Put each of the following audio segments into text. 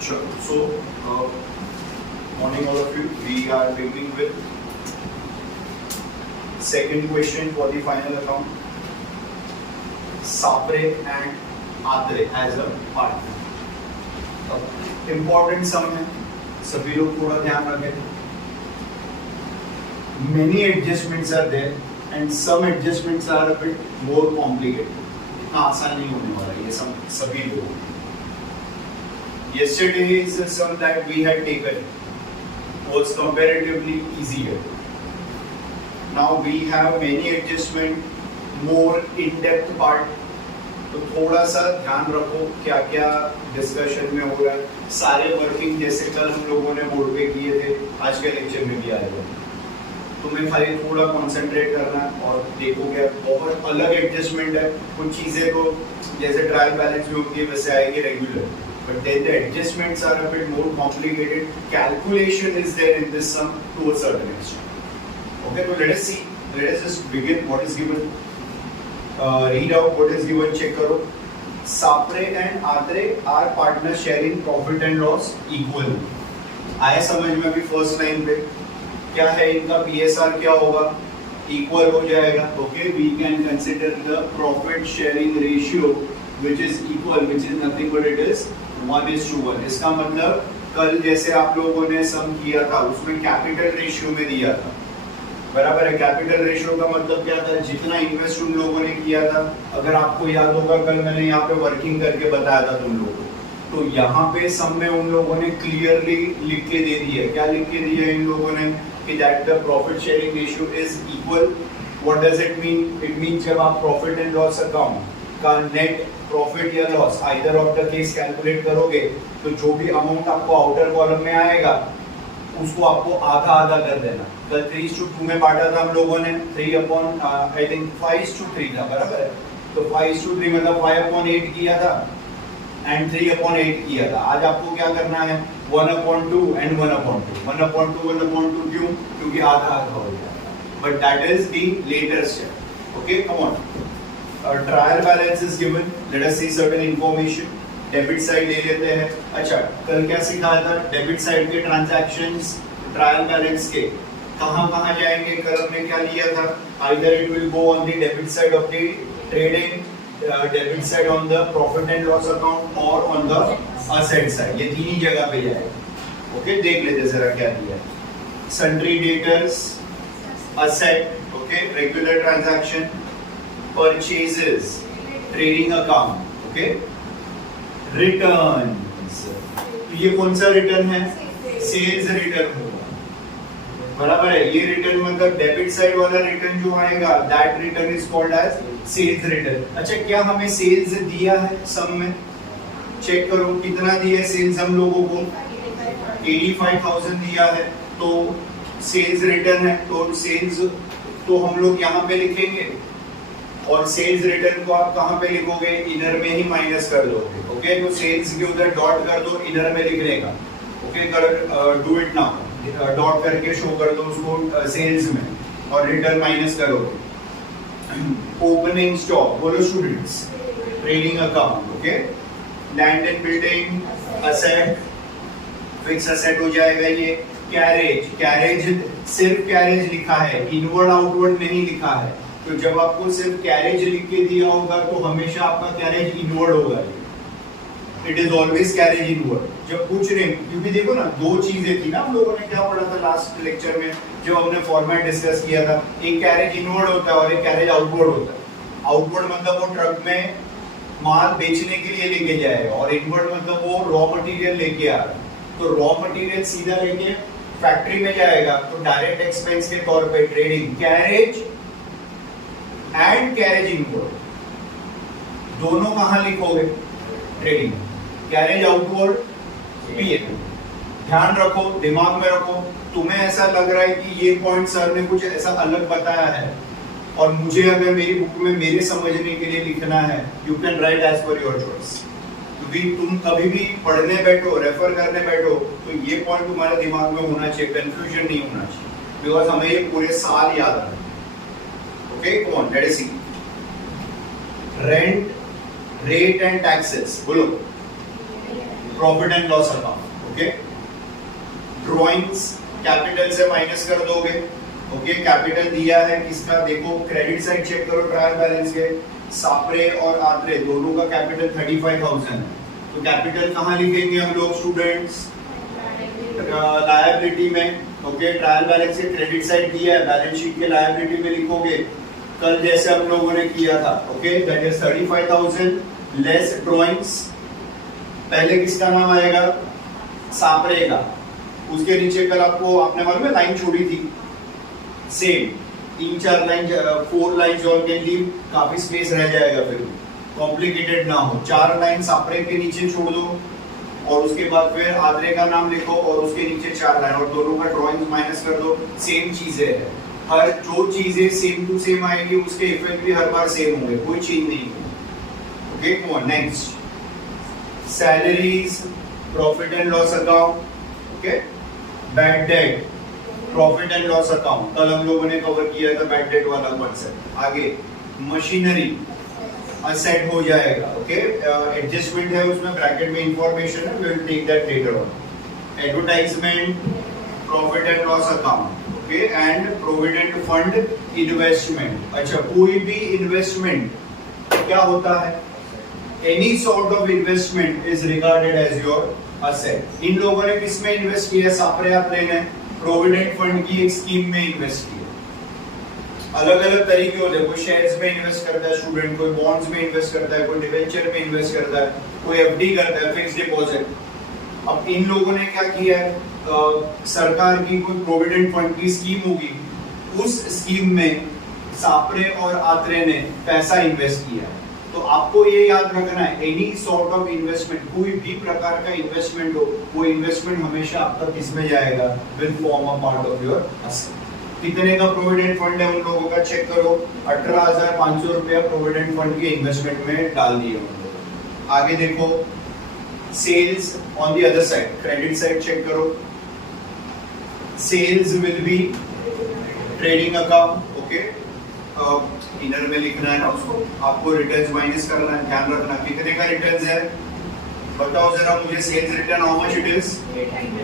Sure. So, morning all of you. We are beginning with second question for the final account. Sapre and Atre as a partner. Important sum है, सभी लोग थोड़ा ध्यान रखें. Many adjustments are there and some adjustments are a bit more complicated. हाँ, आसान नहीं होने वाला ये सभी लोगों. Yesterday is a sum that we had taken was comparatively easier. Now we have many adjustment, more in-depth part. तो थोड़ा सा ध्यान रखो क्या क्या डिस्कशन में हो रहा है. सारे वर्किंग जैसे कल हम लोगों ने बोर्ड पे किए थे, आज के लेक्चर में भी आएगा. तुम्हें खाली थोड़ा कंसंट्रेट करना है और देखो क्या बहुत अलग एडजस्टमेंट है. कुछ चीजें तो जैसे ट्रायल बैलेंस में होती है वैसे आएगी regular. But then the adjustments are a bit more complicated. Calculation is there in this sum to a certain extent. Okay, so let us see. Let us just begin. What is given? Read out what is given. Check करो. Sapre and Atre are partners sharing profit and loss equal. आया समझ में अभी first line पे क्या है इनका PSR क्या होगा? Equal हो जाएगा. Okay, we can consider the profit sharing ratio which is equal, which is nothing but it is 1:1. इसका मतलब कल जैसे आप लोगों ने सम किया था उसमें कैपिटल रेशियो में दिया था, बराबर है. कैपिटल रेशियो का मतलब क्या था? जितना इन्वेस्ट उन लोगों ने किया था. अगर आपको याद होगा कल मैंने यहाँ पे वर्किंग करके बताया था तुम लोगों को, तो यहाँ पे सम में उन लोगों ने क्लियरली लिख के दे दिया. क्या लिख के दिया इन लोगों ने कि that the profit sharing ratio is equal. What does it mean? It mean जब आप प्रॉफिट एंड लॉस अकाउंट का नेट प्रॉफिट या loss either of the case calculate करोगे तो जो भी अमाउंट आपको आउटर कॉलम में आएगा उसको आपको आधा आधा कर देना. कल 3:2 में बांटा था हम लोगों ने. 5:3 था, बराबर है. तो 5:3 मतलब 5/8 किया था एंड 3/8 किया था. आज आपको क्या करना है? 1/2 एंड 1/2. 1/2 क्यों? क्योंकि आधा आधा हो जाएगा. But that is the later step. Okay, come on. Trial balance is given. Let us see certain information. Debit side ले लेते हैं. अच्छा, कल क्या सिखाया था? डेबिट साइड के ट्रांजैक्शंस ट्रायल बैलेंस के कहां जाएंगे? कल हमने क्या लिया था? Either it will go on the debit side of the trading, debit side on the profit and loss account और ऑन द असेट साइड. ये तीन ही जगह पे जाएगा. ओके, देख लेते जरा क्या दिया है. Sundry debtors, asset, okay, regular transaction, purchases, trading account, okay, returns. ये कौन सा रिटर्न है? सेल्स रिटर्न होगा, बराबर है. ये रिटर्न मतलब डेबिट साइड वाला रिटर्न जो आएगा that return is called as sales return. अच्छा, क्या हमें सेल्स दिया है सम में? चेक करो कितना दिया है सेल्स हम लोगों को. 85,000 दिया है. तो सेल्स रिटर्न है तो सेल्स तो हम लोग यहाँ पे लिखेंगे और सेल्स रिटर्न को आप कहाँ पे लिखोगे? इनर में ही माइनस कर दोगे. ओके, तो सेल्स के उधर डॉट कर दो इनर में लिखने का. Okay, do it now. Dot करके शो कर दो उसको सेल्स में और रिटर्न माइनस करोगे. ओपनिंग स्टॉक बोलो students. Trading account, okay. Land and building, asset, fix asset हो जाएगा ये. कैरेज, कैरेज सिर्फ कैरेज लिखा है, इनवर्ड आउटवर्ड नहीं लिखा है. तो जब आपको सिर्फ कैरेज लिख के दिया होगा तो हमेशा आपका कैरेज इनवर्ड होगा. It is always carriage inward. जब पूछ रहे हैं क्योंकि देखो ना दो चीजें थी ना, हम लोगों ने क्या पढ़ा था लास्ट लेक्चर में जब हमने फॉर्मेट डिस्कस किया था. एक कैरेज इनवर्ड होता है और एक कैरेज आउटवर्ड होता है. आउटवर्ड मतलब वो ट्रक में माल बेचने के लिए लेके जाएगा और इनवर्ड मतलब वो रॉ मटेरियल लेके आ रहा है. तो रॉ मटेरियल सीधा लेके फैक्ट्री में जाएगा तो डायरेक्ट एक्सपेंस के तौर पे trading carriage and carriage inward दोनों कहां लिखोगे? ट्रेडिंग. Carriage outward PL. ध्यान रखो, दिमाग में रखो. तुम्हें ऐसा लग रहा है कि ये पॉइंट सर ने कुछ ऐसा अलग बताया है और मुझे अगर मेरी बुक में मेरे समझने के लिए लिखना है, you can write as per your choice. क्योंकि तुम कभी भी पढ़ने बैठो, रेफर करने बैठो तो ये पॉइंट तुम्हारे दिमाग में होना चाहिए, कंफ्यूजन नहीं होना चाहिए. बिकॉज हमें ये पूरे साल याद है. Okay, come on, let us see. Rent, rate and taxes बोलो. Profit and loss account. Okay, drawings capital से माइनस कर दोगे। ओके, कैपिटल दिया है किसका, देखो क्रेडिट साइड चेक करो ट्रायल बैलेंस के, सापरे और आत्रे दोनों का कैपिटल 35,000 है। तो कैपिटल कहाँ लिखेंगे हम लोग स्टूडेंट्स, लायबिलिटी में। ओके, ट्रायल बैलेंस के क्रेडिट साइड दिया है, बैलेंस शीट के लायबिलिटी में लिखोगे कल जैसे हम लोगों ने किया था। Okay, that is 35,000 less drawings. पहले किसका नाम आएगा, सापरे का, उसके नीचे कल आपको आपने मालूम है लाइन छोड़ी थी सेम, 3-4 लाइन 4 लाइंस और कैन लीव, काफी स्पेस रह जाएगा, फिर कॉम्प्लिकेटेड ना हो। 4 लाइन सापरे के नीचे छोड़ दो और उसके बाद फिर आद्रे का नाम लिखो और उसके नीचे 4 लाइन और दोनों का ड्राइंग माइनस कर दो। सेम चीजें है, हर जो चीजें सेम टू सेम आएंगी उसके इफेक्ट भी हर बार सेम होंगे, कोई चेंज नहीं होगी। Okay, next salaries, profit and loss account. Okay, bad debt, profit and loss account, कल हम लोगों ने कवर किया था बैड डेट वाला कॉन्सेप्ट। आगे मशीनरी असेट हो जाएगा। ओके, एडजस्टमेंट है उसमें, ब्रैकेट में इंफॉर्मेशन है, we will take that later on. Advertisement, profit and loss account. Okay, and provident fund investment. अच्छा, कोई भी इन्वेस्टमेंट क्या होता है, any sort of investment is regarded as your asset. इन लोगों ने किस में इन्वेस्ट किया, सापरे आत्रे ने प्रोविडेंट फंड की एक स्कीम में इन्वेस्ट किया। अलग अलग तरीके होते हैं, कोई शेयर्स में इन्वेस्ट करता है स्टूडेंट, कोई बॉन्ड्स में इन्वेस्ट करता है, कोई डिवेंचर में इन्वेस्ट करता है, कोई एफडी करता है, फिक्स्ड डिपॉजिट। अब इन लोगों ने क्या किया है, सरकार की कोई प्रोविडेंट फंड की स्कीम होगी, उस स्कीम में सापरे और आत्रे ने पैसा इन्वेस्ट किया। तो आपको ये याद रखना है, एनी सॉर्ट ऑफ इन्वेस्टमेंट, कोई भी प्रकार का इन्वेस्टमेंट हो, वो इन्वेस्टमेंट हमेशा आपका किस में जाएगा, will form a part of your asset. कितने का प्रोविडेंट फंड है उन लोगों का चेक करो, 18,500 रुपया प्रोविडेंट फंड के इन्वेस्टमेंट में डाल दिए उन लोगों। आगे देखो sales on the other side, credit side check करो, sales will be trading account. Okay, inner में लिखना है ना उसको, आपको रिटर्न्स माइनस करना है, ध्यान रखना। कितने का रिटर्न्स है बताओ जरा मुझे, sales return how much it is,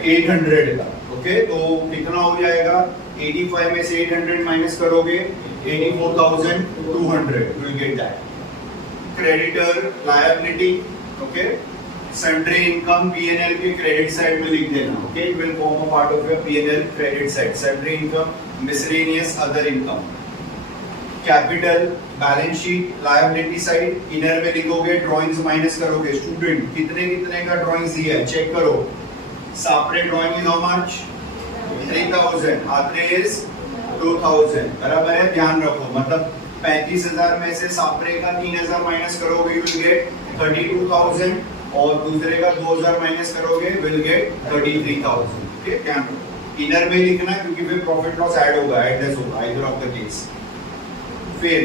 800 का। ओके, तो कितना हो जाएगा, 85 में से 800 माइनस करोगे 84,200 will get that. Creditor liability, okay, sundry income PNL के क्रेडिट साइड में लिख देना। Okay, it will form a part of your PNL credit side. Sundry income, miscellaneous other income. Capital balance sheet liability side, inner में लिखोगे, drawings minus करोगे। Student कितने कितने का ड्राइंग्स दिया है चेक करो। Sapre drawing is how much, 3,000, Atre is 2,000, बराबर है, ध्यान रखो। मतलब 35,000 में से सापरे का 3,000 माइनस करोगे यू विल गेट 32,000 और दूसरे का 2,000 माइनस करोगे विल गेट 33,000। ओके, ध्यान रखो, इनर में लिखना क्योंकि फिर प्रॉफिट लॉस ऐड होगा, एडजस्ट होगा आइदर ऑफ द केस। फिर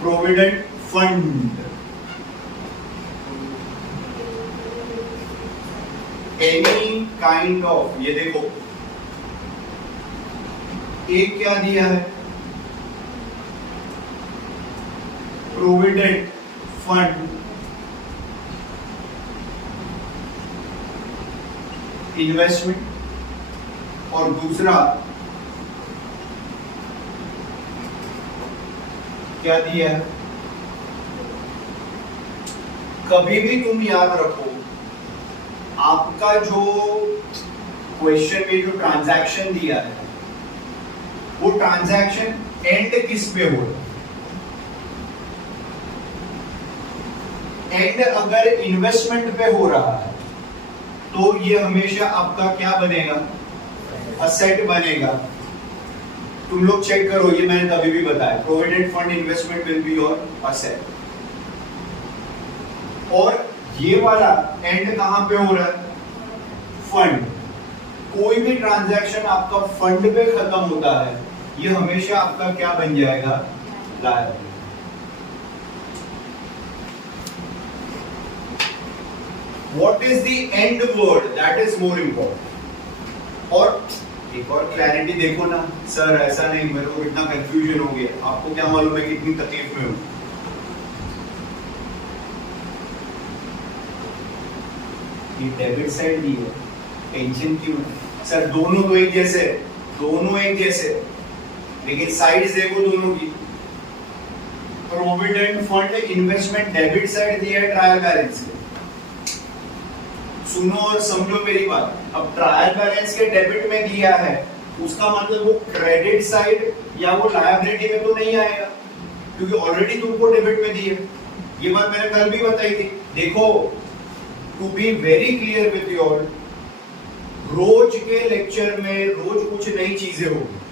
provident fund, any kind of, ये देखो एक क्या दिया है, प्रोविडेंट फंड इन्वेस्टमेंट, और दूसरा क्या दिया है। कभी भी तुम याद रखो, आपका जो क्वेश्चन में जो ट्रांजैक्शन दिया है वो ट्रांजैक्शन एंड किस पे हो रहा है। एंड अगर इन्वेस्टमेंट पे हो रहा है तो ये हमेशा आपका क्या बनेगा, असेट बनेगा। तुम लोग चेक करो, ये मैंने तभी भी बताया, provident fund investment will be your asset. और ये वाला एंड कहां पे हो रहा है, फंड। कोई भी ट्रांजैक्शन आपका फंड पे खत्म होता है, ये हमेशा आपका क्या बन जाएगा, liability. What is the end word? That is more important. और एक और क्लैरिटी देखो ना, सर ऐसा नहीं, मेरे को इतना कंफ्यूजन हो गया, आपको क्या मालूम है कितनी तकलीफ में हूं। ये डेबिट साइड दी है, टेंशन क्यों है? सर दोनों तो एक जैसे है, दोनों एक जैसे है, लेकिन साइड्स देखो दोनों की। Provident fund investment debit side दिया है ट्रायल बैलेंस के। सुनो और समझो मेरी बात। अब ट्रायल बैलेंस के डेबिट में दिया है, उसका मतलब वो क्रेडिट साइड या वो लायबिलिटी में तो नहीं आएगा, क्योंकि ऑलरेडी तुमको डेबिट में दी है। ये बात मैंने कल भी बताई थी। देखो, to be very clear with you all, रोज के लेक्चर में रोज कुछ नई चीजें होगी।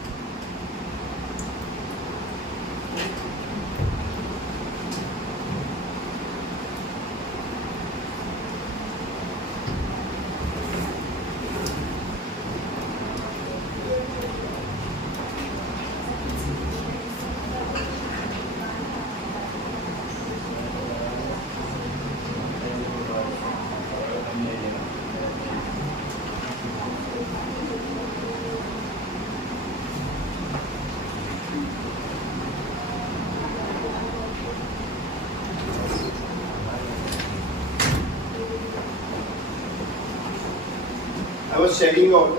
I was telling you all,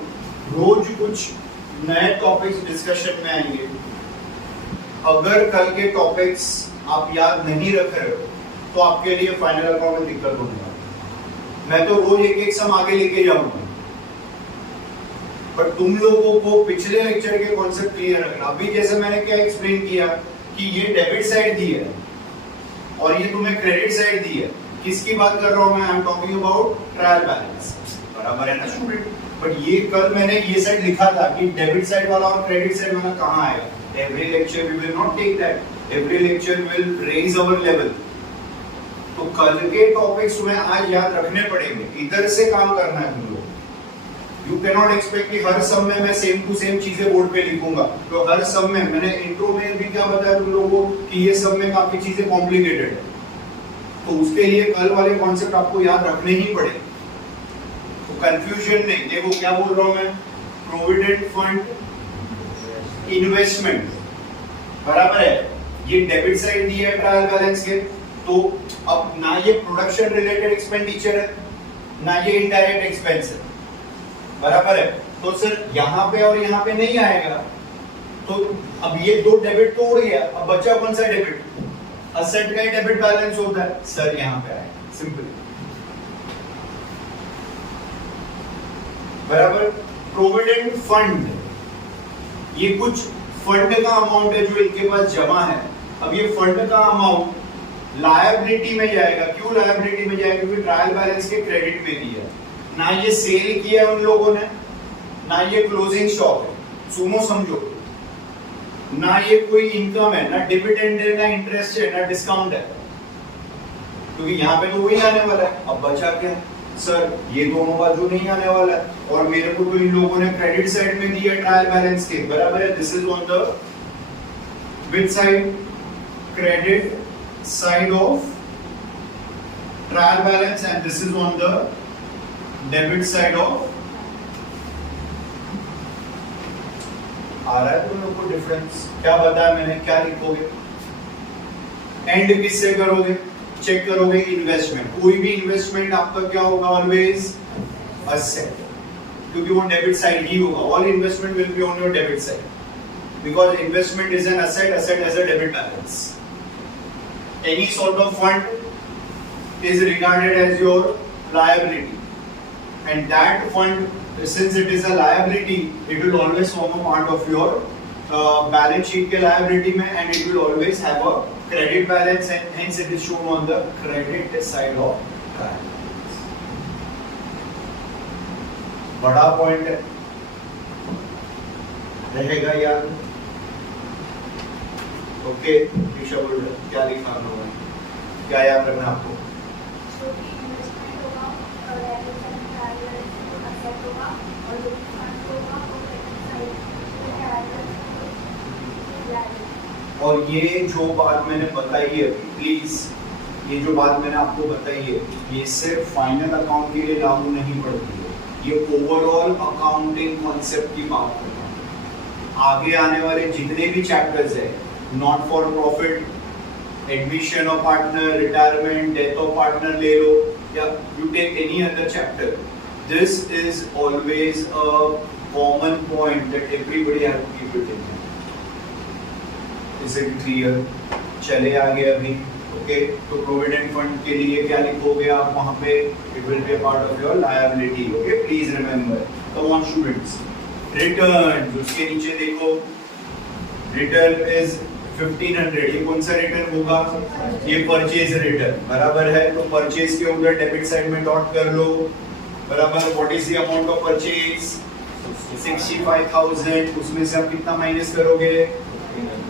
रोज कुछ नए टॉपिक्स डिस्कशन में आएंगे। अगर कल के टॉपिक्स आप याद नहीं रख रहे हो तो आपके लिए फाइनल अकाउंट में दिक्कत होने वाली है। मैं तो रोज एक एक सम आगे लेके जाऊंगा, पर तुम लोगों को पिछले लेक्चर के कॉन्सेप्ट क्लियर रखना। अभी जैसे मैंने क्या एक्सप्लेन किया कि ये डेबिट साइड दी है और ये तुम्हें क्रेडिट साइड दी है। किसकी बात कर रहा हूं मैं? I am talking about trial balance. बराबर है ना स्टूडेंट? बट ये कल मैंने ये साइड लिखा था कि डेबिट साइड वाला और क्रेडिट साइड वाला कहां आएगा। Every lecture we will not take that, every lecture will raise our level. तो कल के टॉपिक्स में आज याद रखने पड़ेंगे, इधर से काम करना है तुम लोग। यू कैन नॉट एक्सपेक्ट कि हर सम में मैं सेम टू सेम चीजें बोर्ड पे लिखूंगा। तो हर सम में मैंने इंट्रो में भी क्या बताया तुम लोगों को कि ये सब में काफी चीजें कॉम्प्लिकेटेड है, तो उसके लिए कल वाले कॉन्सेप्ट आपको याद रखने ही पड़ेंगे। तो कंफ्यूजन नहीं। देखो क्या बोल रहा हूं मैं, प्रोविडेंट फंड इन्वेस्टमेंट, बराबर है। ये डेबिट साइड दी है ट्रायल बैलेंस के, तो अब ना ये प्रोडक्शन रिलेटेड एक्सपेंडिचर है, ना ये इनडायरेक्ट एक्सपेंस है, बराबर है। तो सर यहाँ पे और यहाँ पे नहीं आएगा, तो अब ये दो डेबिट तो उड़ गया, अब बचा कौन सा डेबिट? असेट का ही डेबिट बैलेंस होता है सर, यहाँ पे आएगा, सिंपल, बराबर। प्रोविडेंट फंड, ये कुछ फंड का अमाउंट है जो इनके पास जमा है। अब ये फंड का अमाउंट लायबिलिटी में जाएगा। क्यों लायबिलिटी में जाएगा? क्योंकि ट्रायल बैलेंस के क्रेडिट में दिया है। ना ये सेल किया उन लोगों ने, ना ये क्लोजिंग स्टॉक है। सुनो समझो, ना ये कोई इनकम है, ना डिविडेंड है, ना इंटरेस्ट है, ना डिस्काउंट है, क्योंकि यहाँ पे तो वही आने वाला है। अब बचा क्या सर? ये दोनों बाजू नहीं आने वाला है, और मेरे को तो इन लोगों ने क्रेडिट साइड में दिया ट्रायल बैलेंस के, बराबर है। This is on the which side? Credit side of trial balance, and this is on the debit side of. आ रहा है तुम लोग को डिफरेंस? क्या बताया मैंने, क्या लिखोगे? एंड किससे करोगे? चेक करोगे इन्वेस्टमेंट। कोई भी इन्वेस्टमेंट आपका क्या होगा? ऑलवेज असेट, क्योंकि वो डेबिट साइड ही होगा। All investment will be on your debit side, because investment is an asset, asset as a debit balance. Any sort of fund is regarded as your liability, and that fund, since it is a liability, it will always form a part of your balance sheet के liability में, and it will always have a credit balance, and hence it is shown on the credit side of balance. बड़ा point है, रहेगा याद? Okay, क्या लिखा हम लोगों ने, क्या याद रखना आपको? और ये जो बात मैंने बताई है, प्लीज ये जो बात मैंने आपको बताई है, ये सिर्फ फाइनल अकाउंट के लिए लागू नहीं पड़ती है, ये ओवरऑल अकाउंटिंग कॉन्सेप्ट की बात करता हूँ। आगे आने वाले जितने भी चैप्टर्स है, not for profit, admission of partner, retirement, death of partner ले लो, या you take any other chapter, this is always a common point that everybody has to keep it in mind. Is it clear? चले आगे अभी, okay? तो provident fund के लिए क्या लिखोगे आप वहाँ पे? It will be a part of your liability, okay? Please remember. Come on students. Return, उसके नीचे देखो, return is 1500. ये कौन सा रिटर्न होगा? ये परचेज रिटर्न, बराबर है? तो परचेज के उधर डेबिट साइड में डॉट कर लो, बराबर? What is the amount of purchase? 65,000. उसमें से आप कितना माइनस करोगे?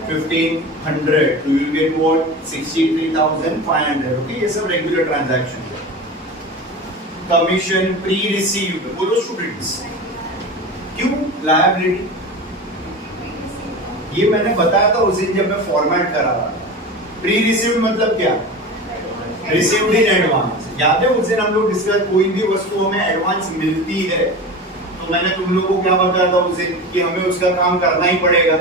1500. तो you will get what? 63,500. Okay, ये सब रेगुलर ट्रांजैक्शन है. कमीशन प्री रिसीव्ड, बोलो स्टूडेंट्स. क्यों लायबिलिटी? ये मैंने बताया था उस दिन जब मैं फॉर्मेट करा रहा था. प्री रिसीव्ड मतलब क्या? Received in advance. याद है उस दिन हम लोग डिस्कस, कोई भी वस्तु हमें एडवांस मिलती है तो मैंने तुम लोगों को क्या बताया था उस दिन कि हमें उसका काम करना ही पड़ेगा.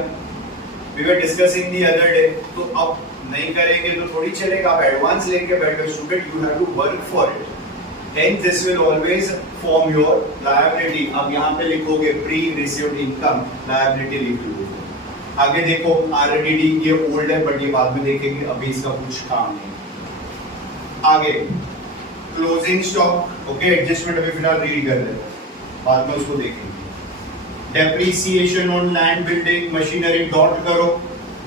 We were discussing the other day. तो अब नहीं करेंगे तो थोड़ी चलेगा. आप एडवांस लेके बैठो student, you have to work for it. Hence this will always form your liability. अब यहाँ पे लिखोगे प्री रिसीव्ड इनकम, लायबिलिटी लिख लो. आगे देखो आरडीडी, ये ओल्ड है बट ये बाद में देखेंगे, अभी इसका कुछ काम नहीं. आगे क्लोजिंग स्टॉक, ओके? एडजस्टमेंट अभी फिलहाल रीड कर लेते हैं, बाद में उसको देखेंगे. Depreciation on land building machinery, dot करो,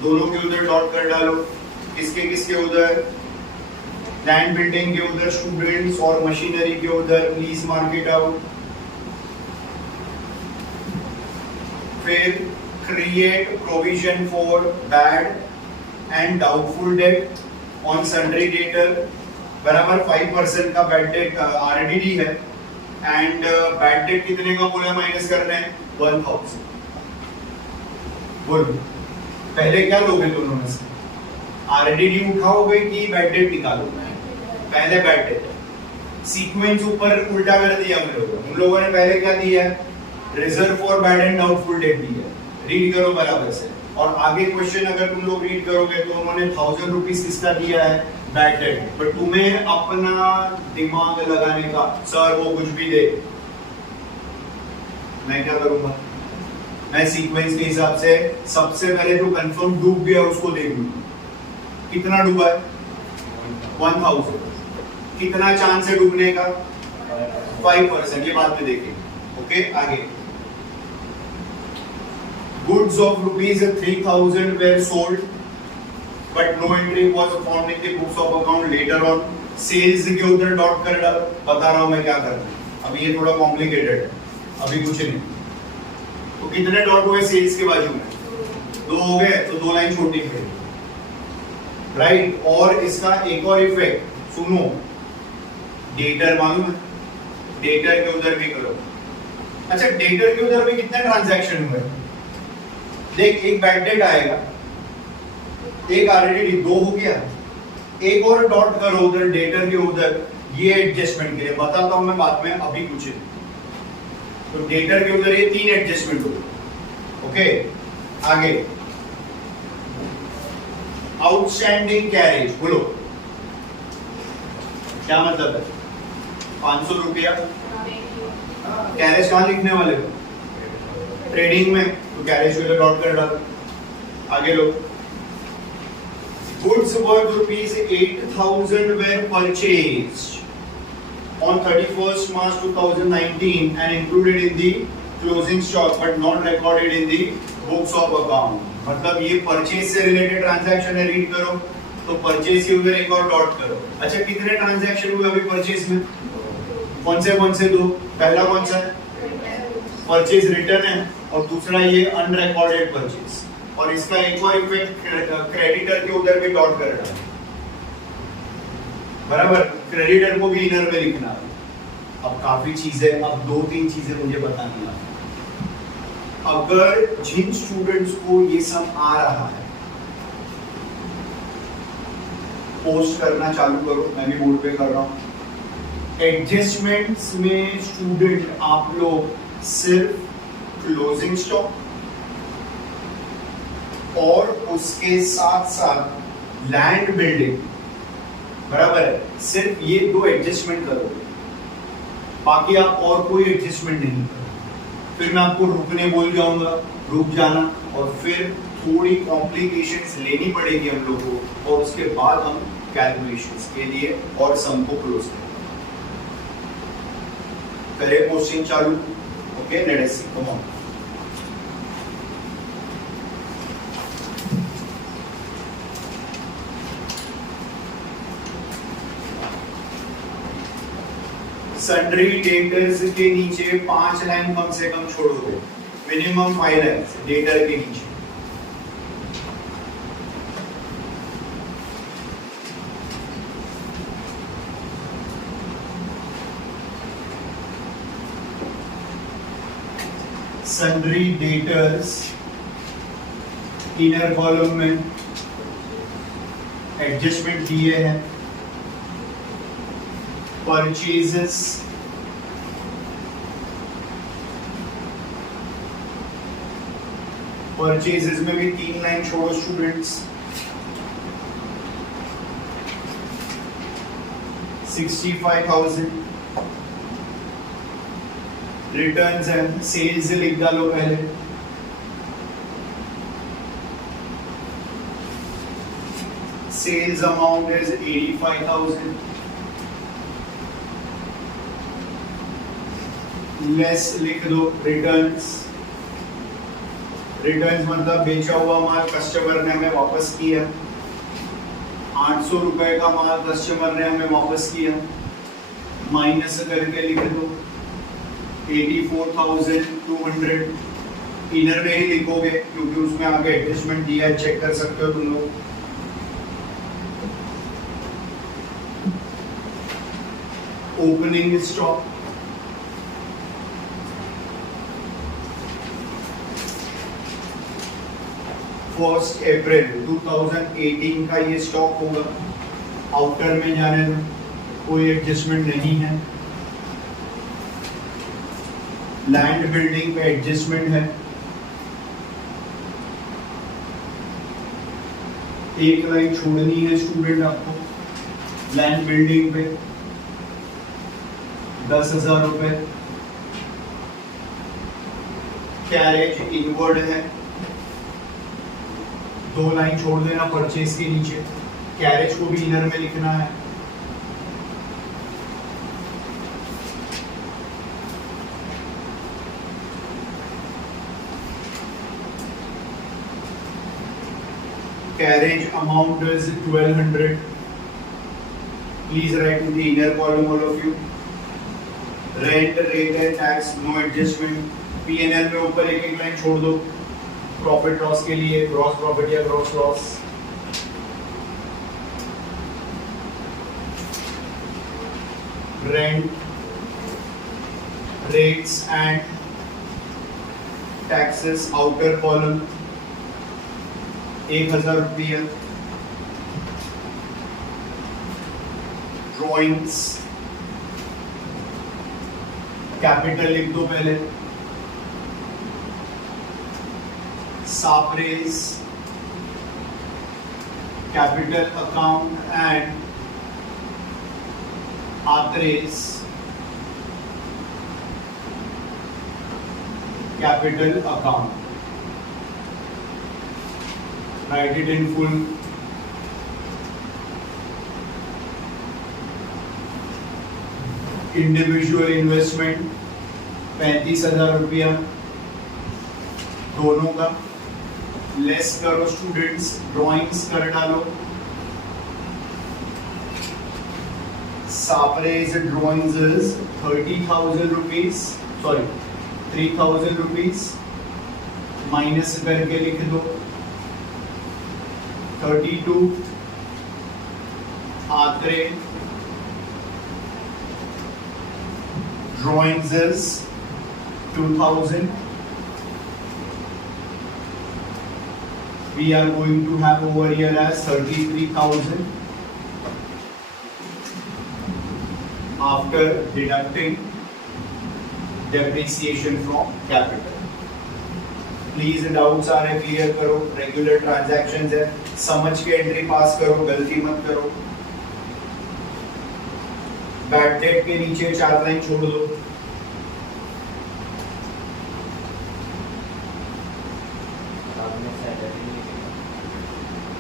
दोनों के उधर डॉट कर डालो. किसके किसके उधर? लैंड बिल्डिंग के उधर स्टूडेंट्स और मशीनरी के उधर, प्लीज मार्क इट आउट. फिर create provision for bad and doubtful debt on sundry debtor, बराबर? 5% का बैड डेट आरडीडी है एंड बैड डेट कितने का बोला माइनस करना है? 1000. बोलो पहले क्या लोगे दोनों में से? आरडीडी उठाओगे कि बैड डेट निकालोगे? पहले बैड डेट. सीक्वेंस ऊपर उल्टा कर दिया हम लोगों ने पहले क्या दिया है? Reserve for bad and doubtful debt दिया. रीड करो बराबर से. और आगे क्वेश्चन अगर तुम लोग रीड करोगे तो उन्होंने 1000 रुपीस किसका दिया है? Bad debt. बट तुम्हें अपना दिमाग लगाने का, सर वो कुछ भी दे. मैं क्या करूंगा? मैं सीक्वेंस के हिसाब से सबसे पहले जो कंफर्म डूब गया उसको देख लूंगा. कितना डूबा है? 1000. कितना चांस है डूबने का? 5%. ये बाद में देखेंगे, ओके? आगे goods of rupees 3000 were sold but no entry was found in the books of account later on. Sales के उधर डॉट कर डालो. बता रहा हूं मैं क्या करना है. अभी ये थोड़ा कॉम्प्लिकेटेड है, अभी कुछ नहीं. तो कितने डॉट हुए सेल्स के बाजू में? 2 हो गए, तो 2 लाइन छोटी फिर, राइट? और इसका एक और इफेक्ट सुनो, डेटर मालूम है? डेटर के उधर भी करो. अच्छा, डेटर के उधर भी कितने ट्रांजैक्शन हुए? देख, एक बैड डेट आएगा, एक आरडीडी, 2 हो गया. एक और डॉट करो उधर डेटर के उधर, ये एडजस्टमेंट के लिए बताता हूं मैं बाद में, अभी कुछ नहीं. तो डेटर के उधर ये 3 एडजस्टमेंट हो गए, ओके? आगे आउटस्टैंडिंग कैरेज, बोलो क्या मतलब है? 500 रुपया कैरेज कहाँ लिखने वाले हो? ट्रेडिंग में. तो कैरेज के लिए डॉट कर डालो. आगे लो. Goods worth rupees 8,000 were purchased on 31st March 2019 and included in the closing stock but not recorded in the books of account. मतलब ये परचेज से रिलेटेड ट्रांजैक्शन है. रीड करो. तो परचेज के ऊपर एक और डॉट करो. अच्छा, कितने ट्रांजैक्शन हुए अभी परचेज में? कौन से 2? पहला कौन सा है? परचेज रिटर्न है, और दूसरा ये अनरिकॉर्डेड परचेज. और इसका एक और इफेक्ट क्रेडिटर के उधर भी डॉट कर डालो, बराबर? क्रेडिटर को भी इनर में लिखना है. अब काफी चीजें, अब 2-3 चीजें मुझे बतानी है. अगर जिन स्टूडेंट्स को ये सब आ रहा है, पोस्ट करना चालू करो. मैं भी बोर्ड पे कर रहा हूँ. एडजस्टमेंट्स में स्टूडेंट आप लोग सिर्फ क्लोजिंग स्टॉक और उसके साथ साथ लैंड बिल्डिंग बराबर है, सिर्फ ये दो एडजस्टमेंट करोगे, बाकी आप और कोई एडजस्टमेंट नहीं करोगे। फिर मैं आपको रुकने बोल जाऊंगा, रुक जाना, और फिर थोड़ी कॉम्प्लिकेशंस लेनी पड़ेगी हम लोगों को, और उसके बाद हम कैलकुलेशंस के लिए और सम को क्लोज करें क्वेश्चन चालू। Okay, let us see, come on. Sundry debtors के नीचे 5 लाइन कम से कम छोड़ोगे, मिनिमम 5 लाइन डेटर के नीचे। सन्ड्री डेटर्स इनर कॉलम में एडजस्टमेंट दिए हैं। परचेजेस परचेजेस में भी 3 लाइन छोड़ो स्टूडेंट्स। 65,000 रिटर्न्स है, सेल्स लिख डालो पहले। सेल्स अमाउंट इज 85,000, लेस लिख दो रिटर्न्स। रिटर्न्स मतलब बेचा हुआ माल कस्टमर ने हमें वापस किया, 800 रुपए का माल कस्टमर ने हमें वापस किया, माइनस करके लिख दो 84,200। इनर में ही लिखोगे क्योंकि उसमें आगे एडजस्टमेंट दिया है, चेक कर सकते हो तुम लोग। ओपनिंग स्टॉक फर्स्ट अप्रैल 2018 का ये स्टॉक होगा। आउटर में जाने दो, कोई एडजस्टमेंट नहीं है। लैंड बिल्डिंग पे एडजस्टमेंट है, एक लाइन छोड़नी है स्टूडेंट आपको। लैंड बिल्डिंग पे 10,000 रुपए। कैरेज इनवर्ड है, 2 लाइन छोड़ देना परचेज के नीचे। कैरेज को भी इनर में लिखना है। Carriage amount is 1200. Please write in the inner column, all of you. Rent, rate and tax, no adjustment. P&L में ऊपर एक एक लाइन छोड़ दो प्रॉफिट लॉस के लिए, ग्रॉस प्रॉफिट या gross loss. Rent, rates and taxes outer column 1,000 रुपया। ड्रॉइंग्स कैपिटल लिख दो पहले। Sapre's capital account and Atre's capital account. Write it in full. Individual investment 35,000 रुपया दोनों का। लेस करो स्टूडेंट्स, ड्राइंग्स कर डालो। Sapre's drawings is 30,000 rupees, sorry 3,000 rupees, minus करके लिख दो 32। Atre drawings is 2,000. We are going to have over here as 33,000 after deducting depreciation from capital. Please doubts आ रहे क्लियर करो। रेगुलर ट्रांजैक्शंस है, समझ के एंट्री पास करो, गलती मत करो। बैड डेट के नीचे 4 लाइन छोड़ दो।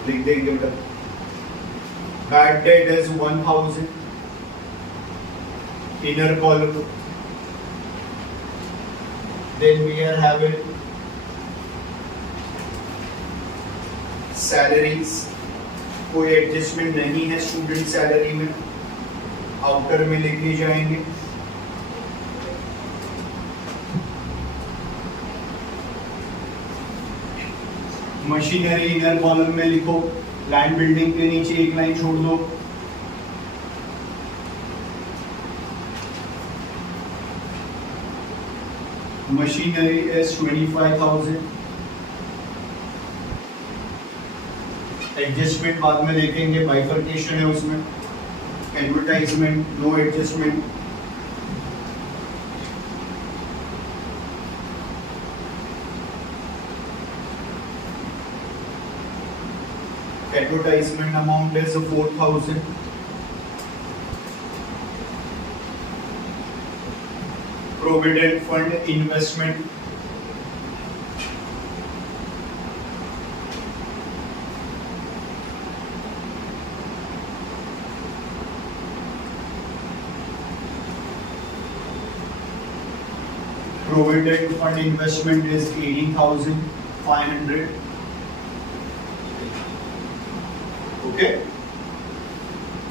लिख देंगे बेटा, bad debt is 1000, inner column. Then we are having salaries, कोई एडजस्टमेंट नहीं है स्टूडेंट सैलरी में, आउटर में लिखे जाएंगे। मशीनरी इनर कॉलम में लिखो, लैंड बिल्डिंग के नीचे एक लाइन छोड़ दो। Machinery is 25,000। एडजस्टमेंट बाद में देखेंगे, बाइफर्केशन है उसमें। Advertisement no adjustment. Advertisement amount is 4,000। Provident fund investment Provident fund investment is 18,500. Okay.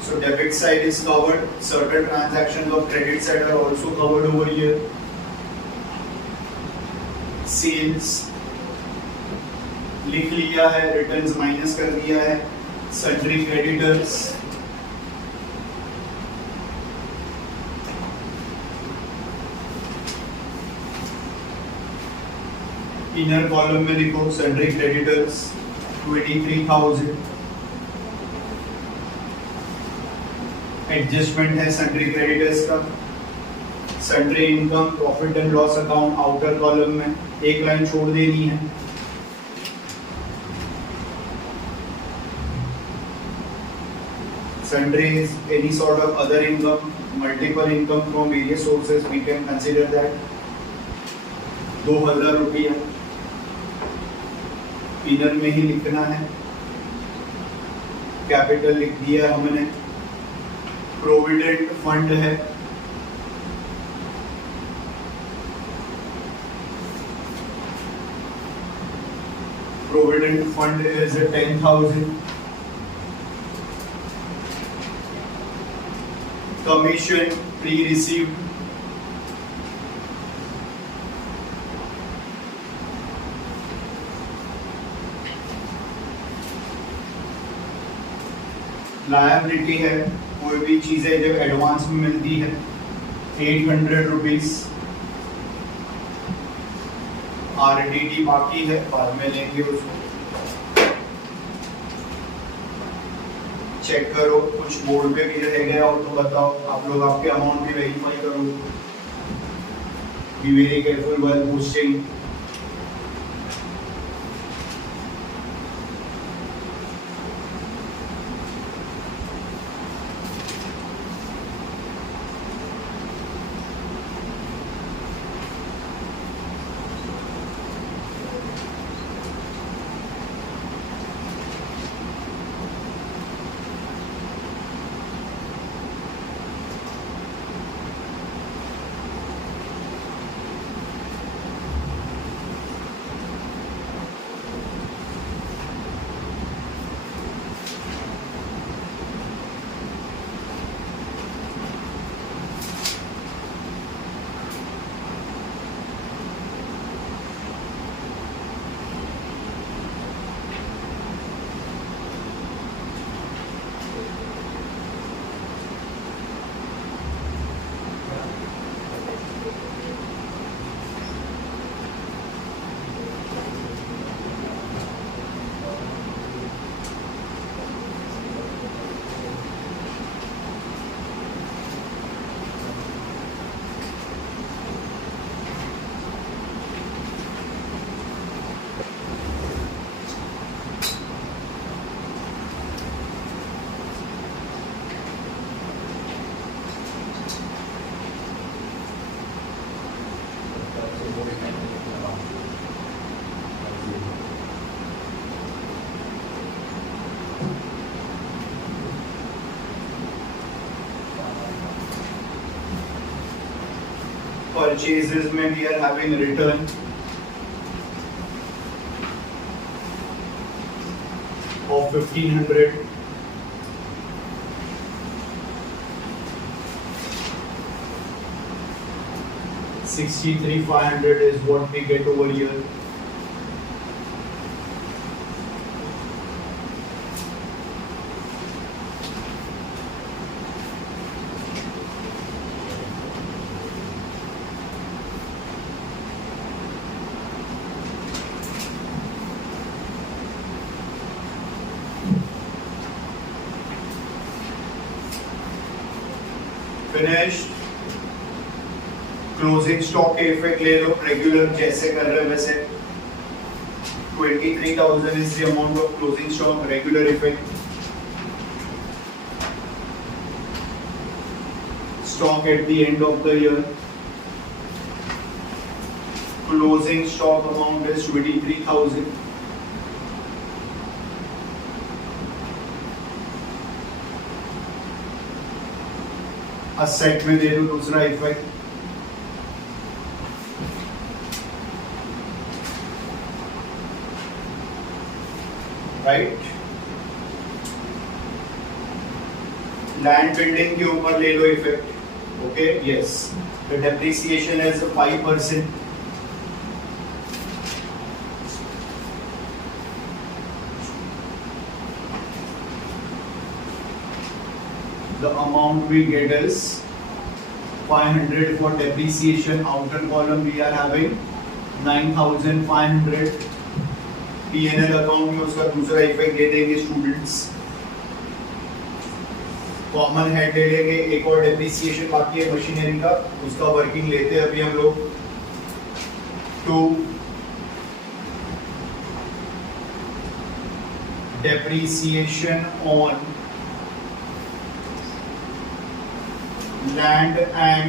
So debit side is covered. Certain transactions of credit side are also covered over here. Sales लिख लिया है, returns minus कर दिया है, sundry creditors, inner column में लिखो sundry creditors 23,000। Adjustment है sundry creditors का। Sundry income profit and loss account outer column में एक लाइन छोड़ देनी है। Sundry is any sort of other income, multiple income from various sources. We can consider that 2,000 रुपया इनर में ही लिखना है। कैपिटल लिख दिया हमने। प्रोविडेंट फंड है, provident fund is 10,000। Commission pre-received liability है, कोई भी चीजें जब एडवांस में मिलती है 800 रुपीज। RDD बाकी है, बाद में लेंगे उसको। चेक करो, कुछ बोर्ड पे भी रह गया हो तो बताओ। आप लोग आपके अमाउंट भी वेरीफाई करो। Be very careful while posting. Purchases में we are having return of 1500. $63,500 is what we get over here. Finished. Closing stock के इफेक्ट ले लो रेगुलर जैसे कर रहे हैं वैसे 23,000 is the amount of closing stock regular effect. Stock at the end of the year. Closing stock amount is 23,000. Asset में दे दो दूसरा इफेक्ट राइट लैंड बिल्डिंग के ऊपर ले लो effect okay yes the depreciation is 5%. The amount we get is 500 for depreciation. Outer column we are having 9,500. P&L account में उसका दूसरा इफेक्ट दे देंगे स्टूडेंट्स. कॉमन हेड ले लेंगे. एक और डेप्रिसिएशन बाकी है मशीनरी का, उसका वर्किंग लेते हैं अभी हम लोग. तो depreciation on land and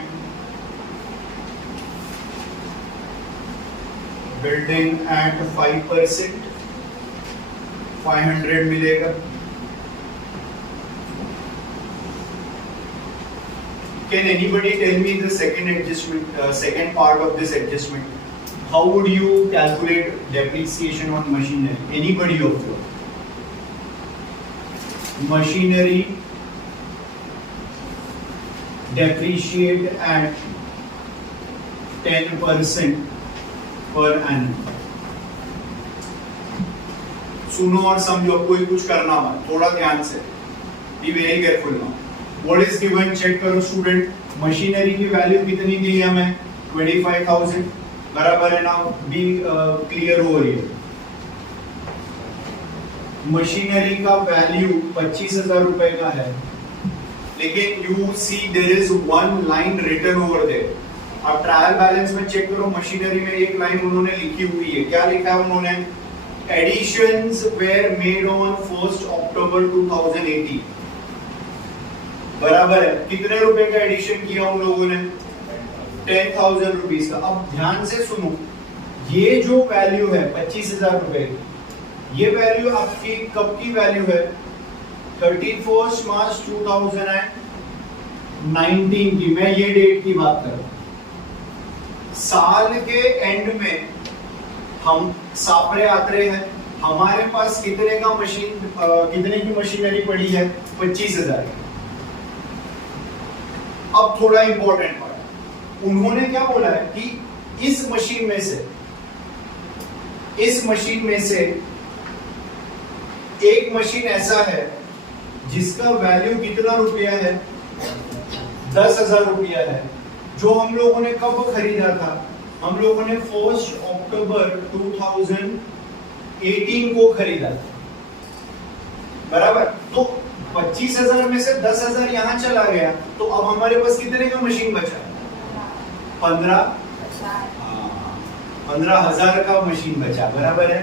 building at 5%, 500 मिलेगा. Can anybody tell me the second adjustment, second part of this adjustment? How would you calculate depreciation on machinery? Anybody of you? Machinery depreciate at 10% per annum. सुनो और समझो, कोई कुछ करना मत, थोड़ा ध्यान से. Be very careful now. What is given? Check करो स्टूडेंट. मशीनरी की वैल्यू कितनी दी है हमें? 25,000. बराबर है ना? बी क्लियर हो रही है. मशीनरी का वैल्यू 25,000 रुपए का है, लेकिन you see there is one line written over there. अब ट्रायल बैलेंस में चेक करो, मशीनरी में एक लाइन उन्होंने लिखी हुई है. क्या लिखा है उन्होंने? एडिशंस वेर मेड ऑन 1 अक्टूबर 2018. बराबर है. कितने रुपए का एडिशन किया उन लोगों ने? 10,000 रुपीज का. अब ध्यान से सुनो, ये जो वैल्यू है 25,000 रुपए की, ये वैल्यू आपकी कब की वैल्यू है? 31 मार्च 2019 की. मैं ये डेट की बात कर रहा हूं. साल के एंड में हम सापरे आतरे हैं, हमारे पास कितने का मशीन कितने की मशीनरी पड़ी है? 25,000. अब थोड़ा इंपॉर्टेंट पार्ट, उन्होंने क्या बोला है कि इस मशीन में से एक मशीन ऐसा है जिसका वैल्यू कितना रुपया है? 10,000 रुपया है, जो हम लोगों ने कब खरीदा था? हम लोगों ने 1 अक्टूबर 2018 को खरीदा था. बराबर. तो 25,000 में से 10,000 यहां चला गया, तो अब हमारे पास कितने का मशीन बचा? 15,000 का मशीन बचा. बराबर है.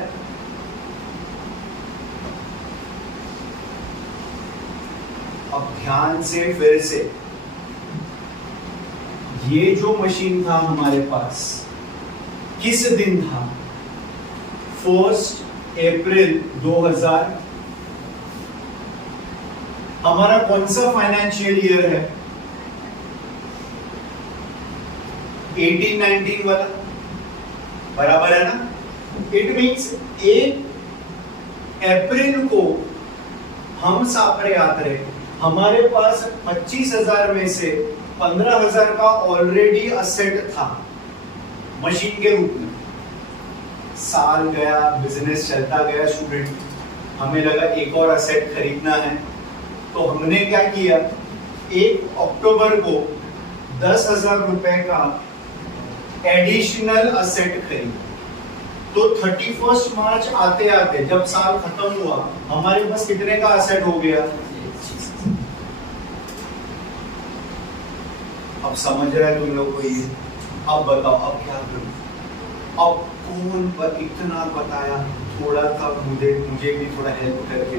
अब ध्यान से फिर से, ये जो मशीन था हमारे पास किस दिन था? 1 अप्रैल 2000. हमारा कौन सा फाइनेंशियल ईयर है? 18-19 वाला बराबर है ना। इट मीन्स 1 अप्रैल को हम सापरे आते हमारे पास 25,000 में से 15,000 का ऑलरेडी असेट था मशीन के रूप में। साल गया, बिजनेस चलता गया, स्टूडेंट हमें लगा एक और असेट खरीदना है, तो हमने क्या किया, 1 अक्टूबर को 10,000 रुपए का एडिशनल असेट खरीदा। तो 31 मार्च आते आते जब साल खत्म हुआ हमारे पास कितने का असेट हो गया? अब समझ रहा है तुम लोग को ये? अब बताओ अब क्या करूं? अब कौन पर इतना बताया, थोड़ा सा मुझे भी थोड़ा हेल्प करके।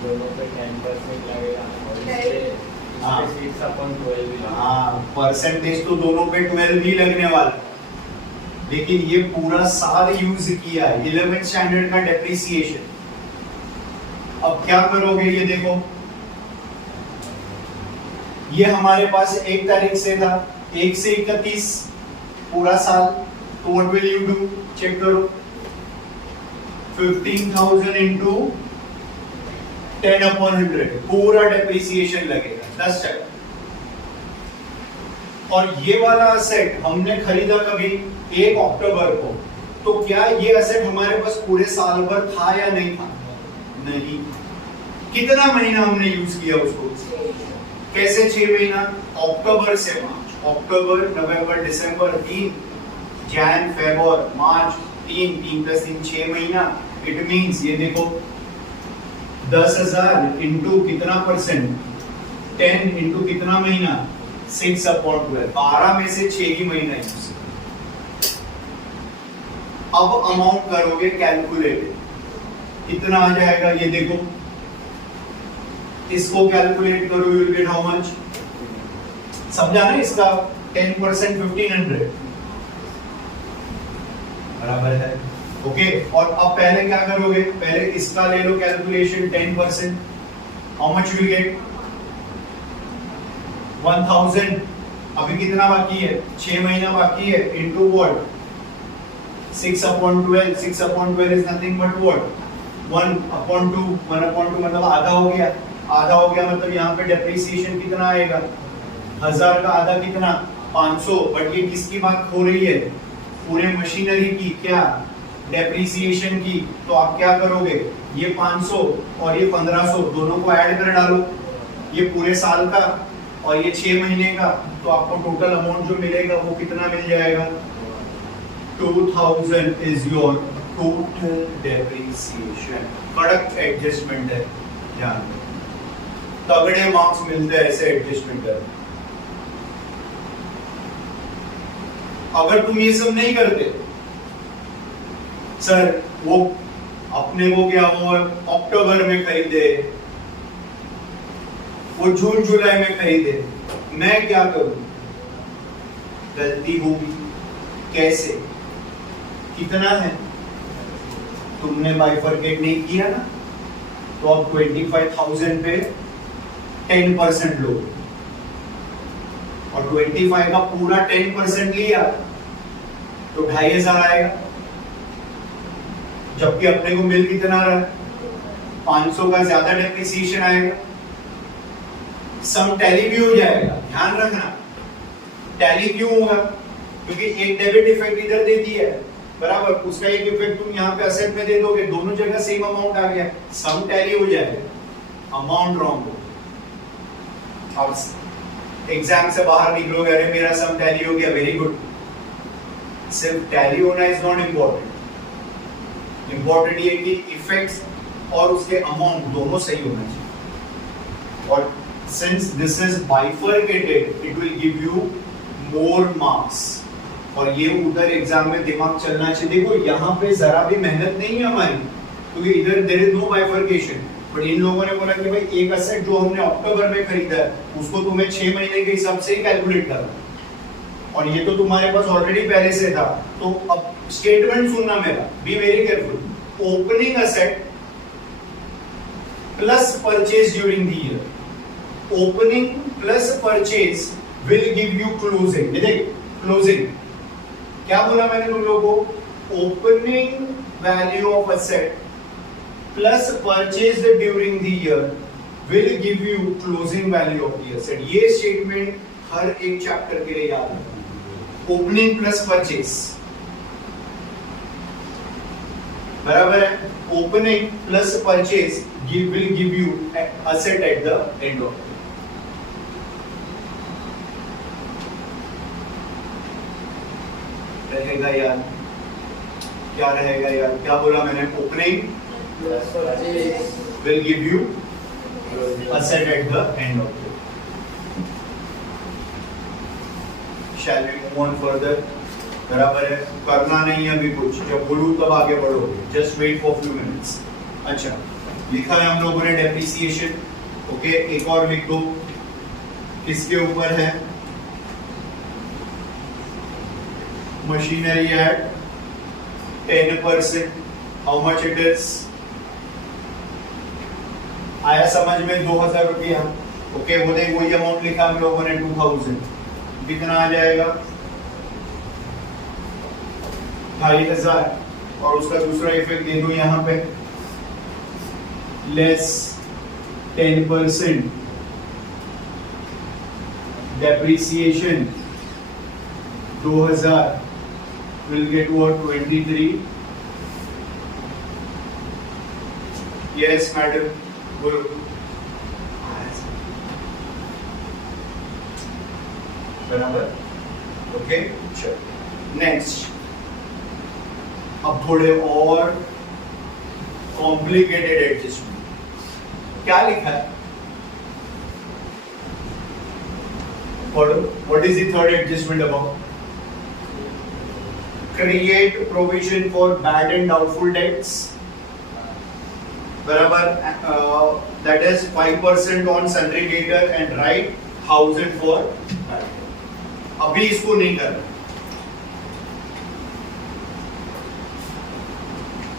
दोनों पे 10% लगेगा और इससे 6/12 भी लगेगा। हाँ, परसेंटेज तो दोनों पे 12 भी लगने वाला, लेकिन ये पूरा साल यूज किया है 11th स्टैंडर्ड का डेप्रिसिएशन। अब क्या करोगे ये देखो, ये हमारे पास 1 तारीख से था, 1 से 31 पूरा साल। तो what will you do? Check करो, 15,000 इंटू 10/100 पूरा डेप्रिसिएशन लगेगा 10%। और ये वाला असेट हमने खरीदा कभी 1 अक्टूबर को, तो क्या ये असेट हमारे पास पूरे साल भर था या नहीं था? नहीं। कितना महीना हमने यूज किया उसको? कैसे 6 महीना? अक्टूबर से मार्च, अक्टूबर नवंबर दिसंबर 3, जैन फेब्रुअरी मार्च 3 + 3 6 महीना। इट मींस ये देखो 10,000 इंटू कितना परसेंट, 10 इंटू कितना महीना, 6/12, 12 में से 6 ही महीना है। अब अमाउंट करोगे कैलकुलेट, कितना आ जाएगा ये देखो, इसको कैलकुलेट करो, you will get how much? समझा ना? इसका 10% 1500 बराबर है। ओके, और अब पहले क्या करोगे, पहले इसका ले लो calculation 10%, how much will get? 1000। अभी कितना बाकी है? 6 महीना बाकी है, into what? 6/12, 6/12 is nothing but what? 1/2, 1/2 मतलब आधा हो गया। आधा हो गया मतलब यहाँ पे डेप्रिसिएशन कितना आएगा? 1000 का आधा कितना? 500। बट ये किसकी बात हो रही है? पूरे मशीनरी की, क्या डेप्रिसिएशन की। तो आप क्या करोगे, ये 500 और ये 1500 दोनों को ऐड कर डालो, ये पूरे साल का और ये 6 महीने का, तो आपको टोटल अमाउंट जो मिलेगा वो कितना मिल जाएगा? 2000 इज योर टोटल डेप्रिसिएशन। कड़क एडजस्टमेंट है, ध्यान दो, तगड़े मार्क्स मिलते हैं ऐसे एडजस्टमेंट कर। अगर तुम ये सब नहीं करते, सर वो अपने को क्या, वो अक्टूबर में खरीदे, वो जून जुलाई में खरीदे, मैं क्या करूं? गलती होगी। कैसे? कितना है? तुमने बाइफरकेट नहीं किया ना, तो अब 25,000 पे 10% लो, और 25 का पूरा 10% लिया तो 2,500 आएगा, जबकि अपने को मिल कितना रहा? 500 का ज्यादा डेप्रिसिएशन आएगा। सम टैली भी हो जाएगा, ध्यान रखना। टैली क्यों होगा? क्योंकि एक डेबिट इफेक्ट इधर दे दिया है, बराबर, उसका एक इफेक्ट तुम यहाँ पे असेट में दे दोगे, दोनों जगह सेम अमाउंट आ गया, सम टैली हो जाएगा, अमाउंट रॉन्ग हो। और एग्जाम से बाहर निकलोगे, अरे मेरा सम टैली हो गया, वेरी गुड। सिर्फ टैली होना इज नॉट इम्पोर्टेंट, इम्पोर्टेंट ये कि इफेक्ट्स और उसके अमाउंट दोनों सही होना चाहिए। और since this is bifurcated, it will give you more marks, और ये उधर एग्जाम में दिमाग चलना चाहिए। देखो यहाँ पे जरा भी मेहनत नहीं है हमारी, क्योंकि इधर there is no bifurcation. But इन लोगों ने बोला कि भाई एक असेट जो हमने अक्टूबर में खरीदा है उसको तुम्हें 6 महीने के हिसाब से ही कैलकुलेट करना, और ये तो तुम्हारे पास ऑलरेडी पहले से था। तो अब स्टेटमेंट सुनना मेरा, B very careful. Opening asset plus purchase during the year, opening plus purchase will give you closing. देखिए क्लोजिंग क्या बोला मैंने तुम लोगों को? Opening value of asset plus purchase during the year will give you closing value of the asset. ये statement हर एक chapter के लिए याद रखना. ओपनिंग प्लस परचेज बराबर है. Opening plus purchase will give you asset at the end of it. रहेगा यार, क्या रहेगा यार? क्या बोला मैंने? Opening will give you asset at the end of it. Shall we move on further? बराबर है. करना नहीं है अभी कुछ, जब बोलूं तब आगे बढ़ोगे. Just wait for few minutes. अच्छा, लिखा है हम लोगों ने डेप्रिसिएशन. ओके, एक और लिख दो. किसके ऊपर है? Machinery at 10%. How much it is? आया समझ में? 2000 रुपया. ओके, वो देख वही अमाउंट लिखा हम लोगों ने 2000. कितना आ जाएगा? 2500. और उसका दूसरा इफेक्ट दे दूं यहां पे, less 10% depreciation 2000 will get what? 23. Yes madam, बोलो. बराबर. ओके, चलो नेक्स्ट. अब थोड़े और कॉम्प्लिकेटेड एडजस्टमेंट. क्या लिखा है? What is the third adjustment about? Create provision for bad and doubtful debts. बराबर. That is 5% on sundry debtor and write 1000 for. अभी इसको नहीं करना.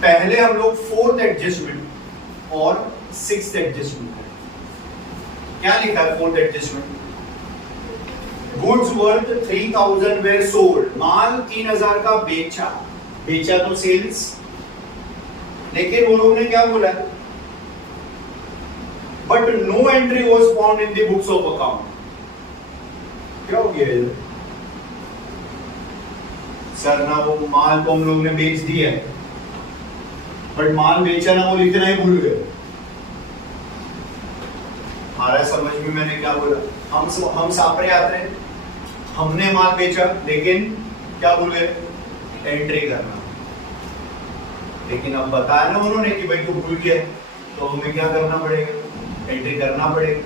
पहले हम लोग फोर्थ एडजस्टमेंट और सिक्स्थ एडजस्टमेंट करें. क्या लिखा है fourth adjustment? Goods worth 3000 were sold. माल 3000 का बेचा. बेचा तो सेल्स, लेकिन वो लोग ने क्या बोला? But no entry was found in the books of account. क्या हो गया इधर? सर ना वो माल को हम लोग ने बेच दिया है, बट माल बेचा ना वो लिखना ही भूल गए. हमारा समझ में मैंने क्या बोला? हम सापरे आते हैं, हमने माल बेचा लेकिन क्या भूल गए? एंट्री करना. लेकिन अब बताया ना उन्होंने कि भाई तू भूल गया, तो हमें क्या करना पड़ेगा? एंट्री करना पड़ेगा.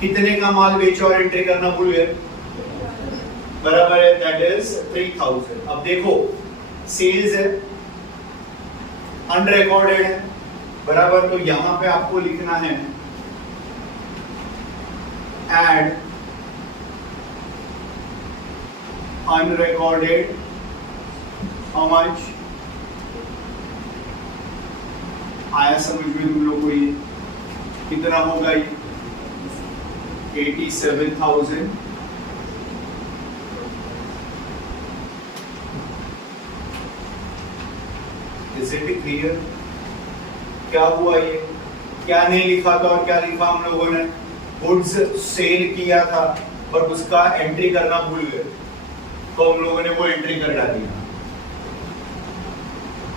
कितने का माल बेचा और एंट्री करना भूल गए? बराबर है, दैट इज 3000. अब देखो, सेल्स है, अनरिकॉर्डेड है. बराबर. तो यहां पे आपको लिखना है एड अनरिकॉर्डेड हाउ मच. आया समझ में तुम लोग को? ये कितना होगा? ये 87,000. Is it clear? क्या हुआ? ये क्या नहीं लिखा था और क्या लिखा हम लोगों ने? गुड्स सेल किया था पर उसका एंट्री करना भूल गए, तो हम लोगों ने वो एंट्री कर डाली.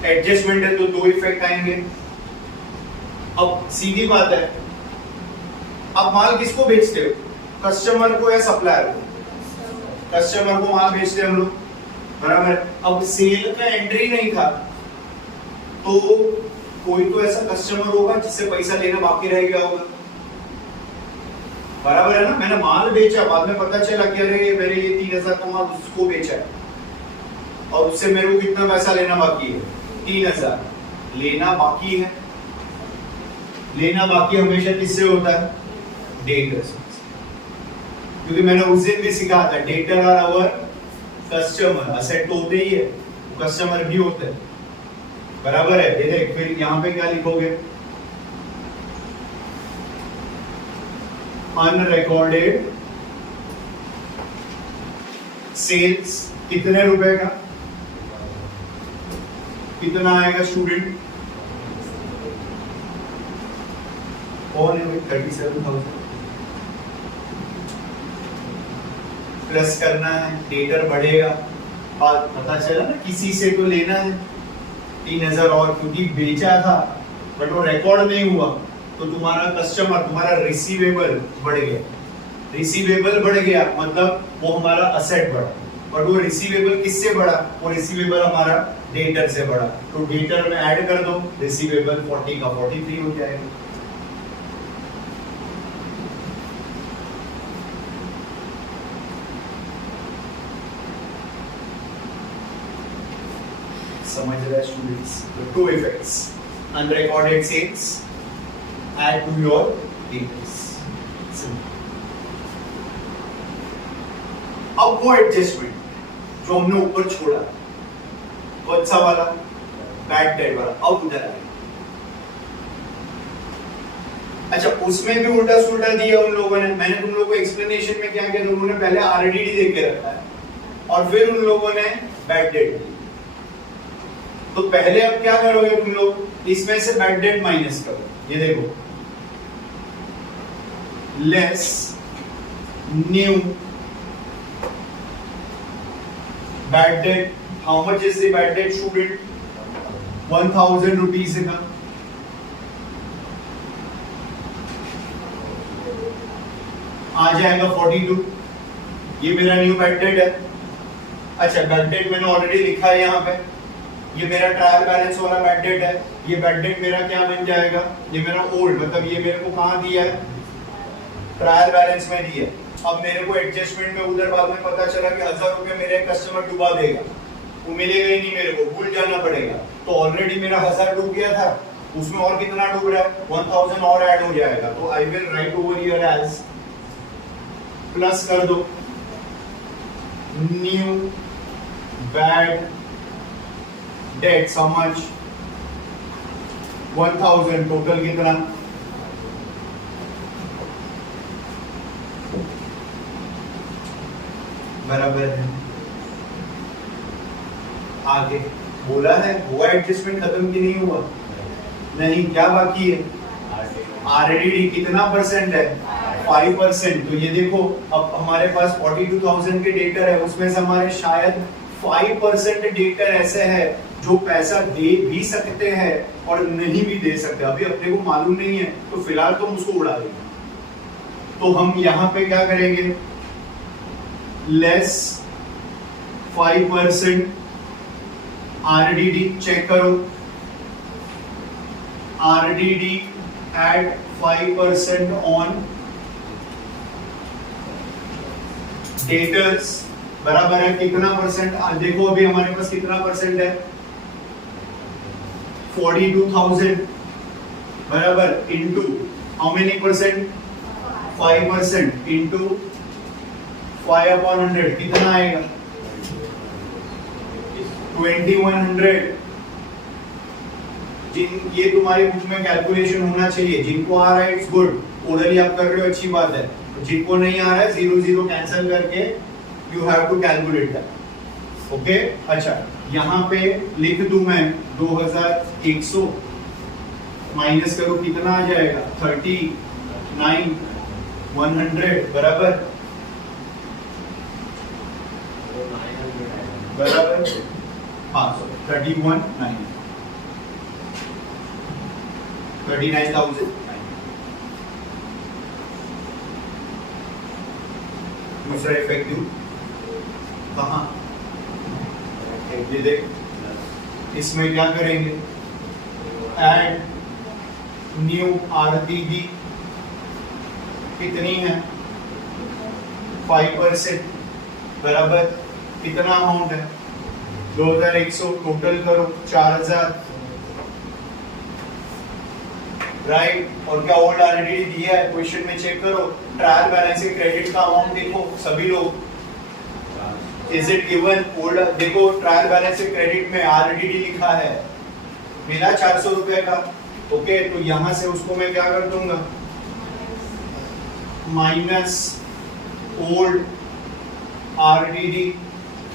एडजस्टमेंट है तो दो इफेक्ट आएंगे. अब सीधी बात है, अब माल किसको बेचते हो? कस्टमर को या सप्लायर को? कस्टमर को माल बेचते हम लोग. बराबर. अब सेल का एंट्री नहीं था, तो कोई तो ऐसा कस्टमर होगा जिससे पैसा लेना बाकी रह गया होगा. बराबर है ना? मैंने माल बेचा, बाद में पता चला कि अरे मैंने ये 3000 का माल उसको बेचा है और उससे मेरे को कितना पैसा लेना बाकी है? 3000 लेना बाकी है. लेना बाकी हमेशा किससे होता है? डेटर से. क्योंकि मैंने उस दिन भी सिखाया था, debtor are our customer. Asset तो होते ही है, कस्टमर भी होते हैं. बराबर है. ये देख, फिर यहां पे क्या लिखोगे? अनरिकॉर्डेड सेल्स कितने रुपए का, कितना आएगा स्टूडेंट? कौन है भाई? 37,000 प्लस करना है, डेटर बढ़ेगा, बात पता चला ना, किसी से तो लेना है 3,000 और, क्योंकि बेचा था बट वो रिकॉर्ड नहीं हुआ, तो तुम्हारा कस्टमर, तुम्हारा रिसीवेबल बढ़ गया। रिसीवेबल बढ़ गया मतलब वो हमारा असेट बढ़ा, बट वो रिसीवेबल किससे बढ़ा? वो रिसीवेबल हमारा डेटर से बढ़ा, तो डेटर में ऐड कर दो, रिसीवेबल 40 का 43 हो जाएगा। समझ रहे students? Two effects, unrecorded sales add to your debtors. अब वो एडजस्टमेंट जो हमने ऊपर छोड़ा, कौन सा वाला? बैड डेट वाला, अब उधर आए। अच्छा, उसमें भी उल्टा सुल्टा दिया उन लोगों ने। मैंने तुम लोगों को एक्सप्लेनेशन में क्या किया, उन्होंने पहले आरडीडी दे के रखा है और फिर उन लोगों ने बैड डेट दी। तो पहले अब क्या करोगे तुम लोग, इसमें से बैड डेट माइनस करो। ये देखो, less new bad date. How much is the bad debt student? 1,000 rupees का। आ जाएगा 42। ये मेरा न्यू बैड डेट है। अच्छा, बैड डेट मैंने ऑलरेडी लिखा है यहाँ पे, ये मेरा ट्रायल बैलेंस वाला बैड डेट है। ये बैड डेट मेरा क्या बन जाएगा? ये मेरा ओल्ड, मतलब ये मेरे को कहाँ दिया है? ट्रायल बैलेंस में दिया। अब मेरे को एडजस्टमेंट में उधर बाद में पता चला कि 1,000 रुपए मेरे कस्टमर डुबा देगा, वो मिलेगा ही नहीं, मेरे को भूल जाना पड़ेगा। तो ऑलरेडी मेरा 1,000 डूब गया था, उसमें और कितना डूब रहा है? 1,000 और ऐड हो जाएगा। तो I will write over here as, plus कर दो, new bad debt how much? 1,000। Total कितना? बराबर है। आगे बोला है, हुआ एडजस्टमेंट खत्म की नहीं हुआ? नहीं, क्या बाकी है? आरडीडी कितना परसेंट है? 5%। तो ये देखो, अब हमारे पास 42,000 के डेटर है, उसमें से हमारे शायद 5% डेटर ऐसे है जो पैसा दे भी सकते हैं और नहीं भी दे सकते। अभी अपने को मालूम नहीं है, तो फिलहाल तो हम उसको उड़ा देंगे। तो हम यहाँ पे क्या करेंगे? Less 5% RDD. चेक करो, आरडीडी एट 5% ऑन डेटर्स बराबर है कितना परसेंट? देखो अभी हमारे पास कितना परसेंट है? 42,000 बराबर into how many percent? 5% into 5/100 कितना आएगा? 2100। ये तुम्हारी बुक में कैलकुलेशन होना चाहिए। जिनको आ रहा है इट्स गुड, ओरली आप कर रहे हो, अच्छी बात है। जिनको नहीं आ रहा है 0 कैंसिल करके you have to calculate that. Okay, अच्छा यहाँ पे लिख दूं मैं 2,100 माइनस करो, कितना आ जाएगा? 39,100 बराबर बराबर हाँ, 39,000। दूसरा इफेक्टिव कहाँ? ये देख, इसमें क्या करेंगे? ऐड न्यू आरडीडी कितनी है? 5% बराबर कितना अमाउंट है? 2,100। टोटल करो 4,000 राइट। और क्या ओल्ड आरडीडी दिया है? क्वेश्चन में चेक करो, ट्रायल बैलेंस के क्रेडिट का अमाउंट देखो सभी लोग, इज इट गिवन? ओल्ड देखो, ट्रायल बैलेंस के क्रेडिट में आरडीडी लिखा है, मिला 400 रुपए का। ओके, तो यहां से उसको मैं क्या कर दूंगा? माइनस ओल्ड आरडीडी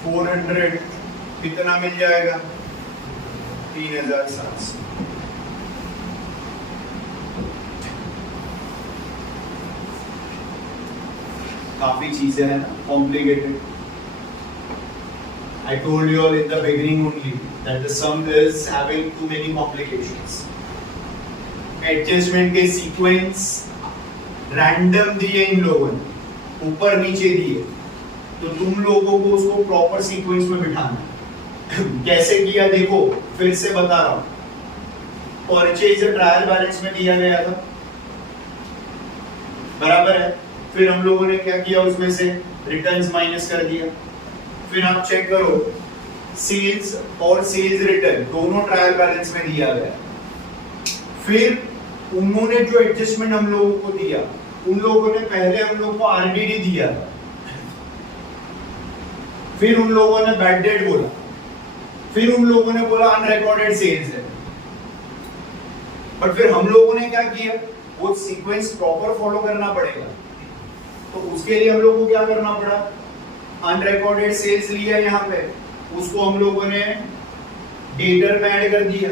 400 कितना मिल जाएगा? 3700। काफी चीजें हैं ना, complicated. I told you all in the beginning only that the sum is having too many complications. Adjustment के sequence random दिए इन लोगों ने, ऊपर नीचे दिए, तो तुम लोगों को उसको प्रॉपर सीक्वेंस में बिठाना है। कैसे किया देखो, फिर से बता रहा हूं। परचेज ट्रायल बैलेंस में दिया गया था, बराबर है। फिर हम लोगों ने क्या किया, उसमें से रिटर्न्स माइनस कर दिया। फिर आप चेक करो, सेल्स और सेल्स रिटर्न दोनों ट्रायल बैलेंस में दिया गया। फिर उन्होंने जो एडजस्टमेंट हम लोगों को दिया, उन लोगों ने पहले हम लोगों को आरडीडी दिया, फिर उन लोगों ने बैड डेट बोला, फिर उन लोगों ने बोला अनरिकॉर्डेड सेल्स है। बट फिर हम लोगों ने क्या किया, वो सीक्वेंस प्रॉपर फॉलो करना पड़ेगा। तो उसके लिए हम लोगों को क्या करना पड़ा, अनरिकॉर्डेड सेल्स लिया यहाँ पे, उसको हम लोगों ने डेटर में ऐड कर दिया।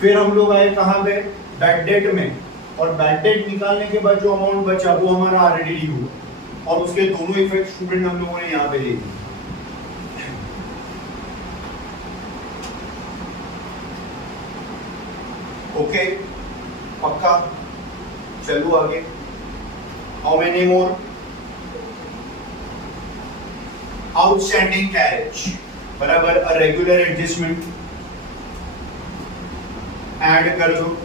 फिर हम लोग आए कहाँ पे, बैड डेट में, और बैड डेट निकालने के बाद जो अमाउंट बचा वो हमारा आरडीडी हुआ, और उसके दोनों इफेक्ट स्टूडेंट हम लोगों ने यहाँ पे ले लिए। ओके, पक्का? चलो आगे। How many more? Outstanding carriage बराबर अ रेगुलर एडजस्टमेंट, ऐड कर दो।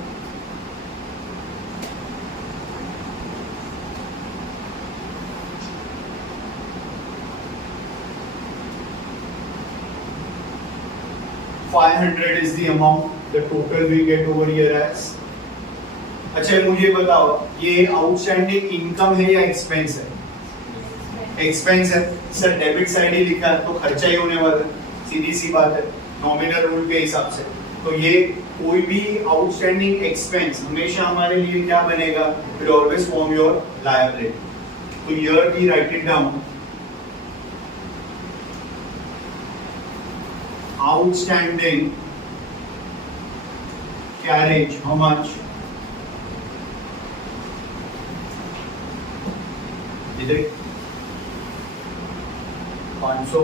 $500 is the amount, the total we get over here as। अच्छा मुझे बताओ, ये आउटस्टैंडिंग इनकम है या एक्सपेंस है? एक्सपेंस है सर, डेबिट साइड ही लिखा है तो खर्चा ही होने वाला है, सीधी सी बात है नॉमिनल रूल के हिसाब से। तो ये कोई भी आउटस्टैंडिंग एक्सपेंस हमेशा हमारे लिए क्या बनेगा, will always form your liability. तो here we write it down, outstanding carriage how much, इधर 500,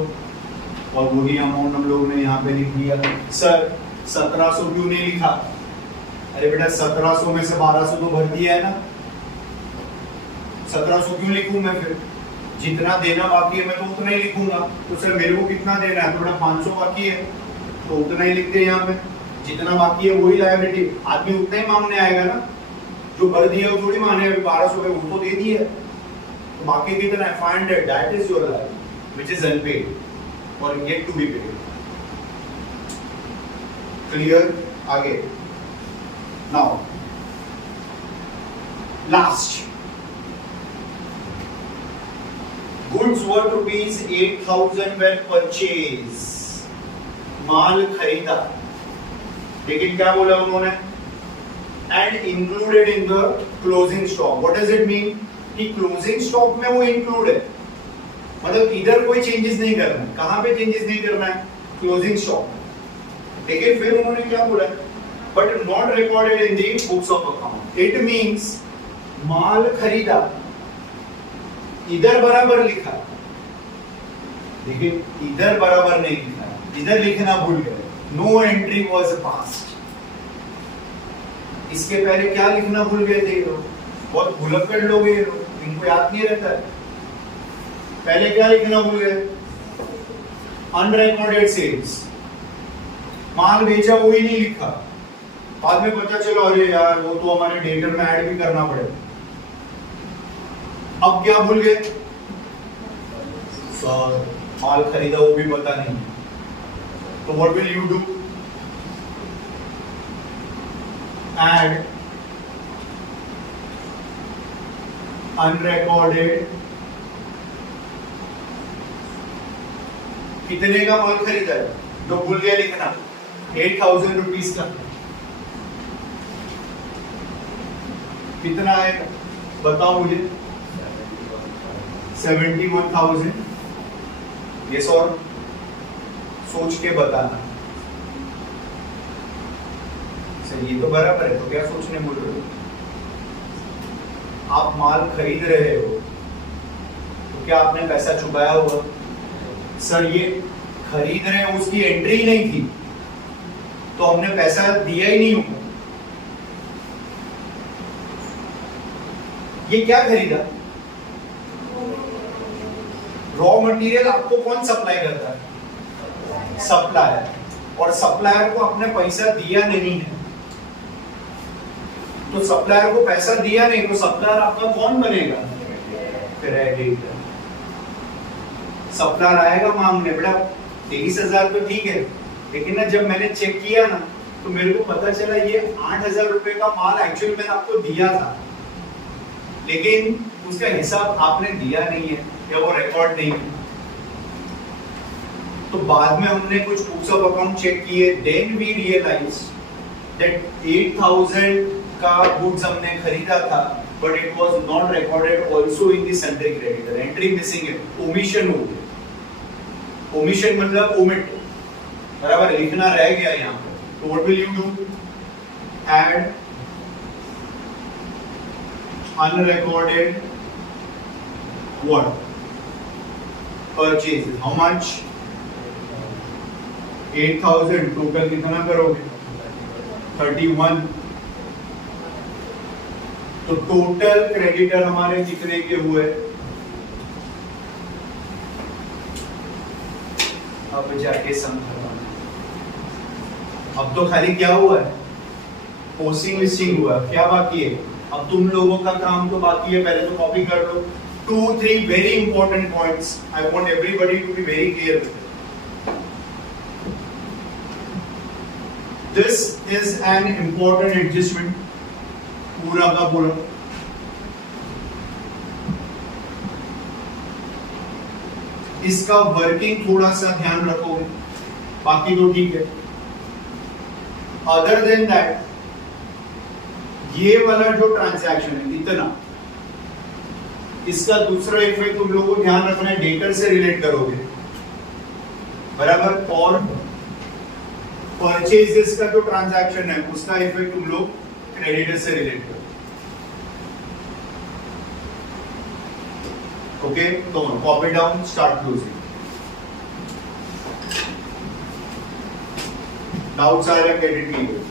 और वही अमाउंट हम लोग ने यहाँ पे लिख दिया। सर 1700 क्यों नहीं लिखा? अरे बेटा 1700 में से 1200 तो भर दिया है ना, 1700 क्यों लिखूं मैं? फिर जितना देना बाकी है मैं तो उतना ही लिखूंगा। तो सर मेरे को कितना देना है? तो बेटा 500 बाकी है तो उतना ही लिख दे यहाँ पे, जितना बाकी है वही लायबिलिटी। आदमी उतना ही मांगने आएगा ना, जो भर दिया वो थोड़ी मांगने, 1200 पे वो तो दे दिया, तो बाकी कितना है? 500, that is your liability which is unpaid or yet to be paid। clear? आगे now last, goods worth rupees 8,000 were purchased, माल खरीदा, लेकिन क्या बोला उन्होंने, and included in the closing stock। what does it mean कि क्लोजिंग स्टॉक में वो include है, मतलब इधर कोई चेंजेस नहीं करना है। कहां पे चेंजेस नहीं करना है? Closing stock. लेकिन फिर उन्होंने क्या बोला, but not recorded in the books of account. It means माल खरीदा इधर बराबर लिखा, लेकिन इधर बराबर नहीं लिखा, इधर लिखना भूल गए, नो एंट्री वाज पास्ड। इसके पहले क्या लिखना भूल गए थे लोग, बहुत भुलक्कड़ लोग ये लोग, इनको याद नहीं रहता है। पहले क्या लिखना भूल गए, अनरिकॉर्डेड सेल्स, माल बेचा वो ही नहीं लिखा। बाद में पता चला अरे यार वो तो हमारे डेटर में ऐड भी करना पड़ेगा। अब क्या भूल गए, सर माल खरीदा वो भी पता नहीं, तो what will you do, add unrecorded, कितने का माल खरीदा है, जो भूल गया लिखना, 8,000 रुपीज का, कितना आएगा बताओ मुझे, 71,000। यस और सोच के बताना। सर ये तो बराबर है, तो क्या सोचने बोल रहे हो? आप माल खरीद रहे हो तो क्या आपने पैसा चुकाया हुआ? सर ये खरीद रहे हैं, उसकी एंट्री ही नहीं थी तो हमने पैसा दिया ही नहीं होगा। ये क्या खरीदा? रॉ मटेरियल आपको कौन सप्लाई करता है? सप्लायर। और सप्लायर को आपने पैसा दिया नहीं है, तो सप्लायर को पैसा दिया नहीं तो सप्लायर आपका कौन बनेगा? क्रेडिटर। सप्लायर आएगा मांगने, बेटा 23,000 तो ठीक है, लेकिन ना जब मैंने चेक किया ना तो मेरे को पता चला ये 8,000 रुपए का माल एक्चुअली मैंने आपको दिया था, लेकिन उसका हिसाब आपने दिया नहीं है या वो रिकॉर्ड नहीं है। तो बाद में हमने कुछ बुक्स ऑफ अकाउंट चेक किए, देन वी रियलाइज दैट 8,000 का गुड्स हमने खरीदा था, but it was not recorded also in the sundry creditor. Entry missing है, ओमिशन हो गया। ओमिशन मतलब ओमिट, बराबर लिखना रह गया यहाँ पे। तो what will you do? Add unrecorded what? Purchases. How much? 8,000. Total कितना करोगे? 31. तो टोटल क्रेडिटर हमारे कितने के हुए? अब जाके सम करवाना। अब तो खाली क्या हुआ है? पोस्टिंग लिस्टिंग हुआ, क्या बाकी है? अब तुम लोगों का काम तो बाकी है, पहले तो कॉपी कर लो। 2-3 very important points. I want everybody to be very clear with it. This is an important adjustment. पूरा का पूरा इसका वर्किंग थोड़ा सा ध्यान रखोगे, बाकी तो ठीक है। अदर देन दैट, ये वाला जो ट्रांजैक्शन है इतना, इसका दूसरा इफेक्ट तुम लोगों को ध्यान रखना है, डेटर से रिलेट करोगे, बराबर। और परचेजेस का जो ट्रांजैक्शन है उसका इफेक्ट तुम लोग क्रेडिटर से रिलेट करो। ओके, तो copy down, start closing. Doubts आ रहे, get it clear.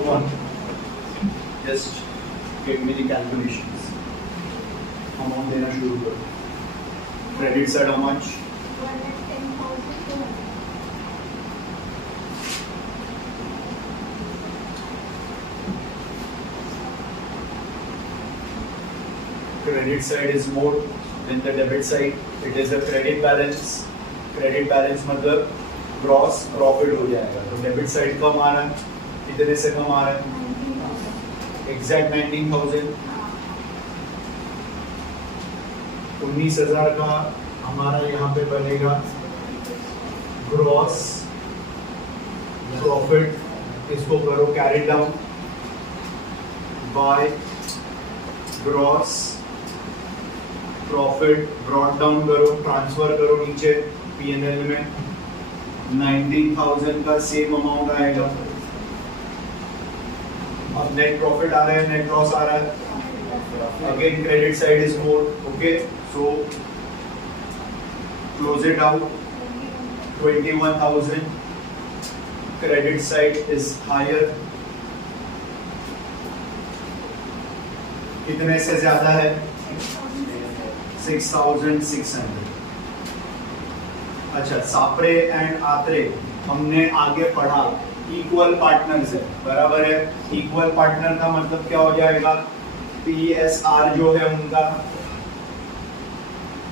Come on. Just give me the calculations. Amount देना शुरू करो. Credit side how much? 110,200. Credit side is more than the debit side. It is a credit balance. Credit balance मतलब gross profit हो जाएगा. तो debit side कम आ रहा है. कितने से कम आ रहा है? 19,000. Exact 19,000. 19,000 का हमारा यहाँ पे बनेगा ग्रॉस प्रॉफिट. इसको करो carry down by gross profit. Brought down करो, ट्रांसफर करो नीचे P&L में. 19,000 का सेम अमाउंट आएगा. अब नेट प्रॉफिट आ रहा है, नेट लॉस आ रहा है. Again, credit side is more. Okay, so close it out. 21,000. Credit side is higher. कितने से ज्यादा है? 6,600. अच्छा, सापरे एंड आत्रे हमने आगे पढ़ा इक्वल पार्टनर्स है. बराबर है. इक्वल पार्टनर का मतलब क्या हो जाएगा? PSR जो है उनका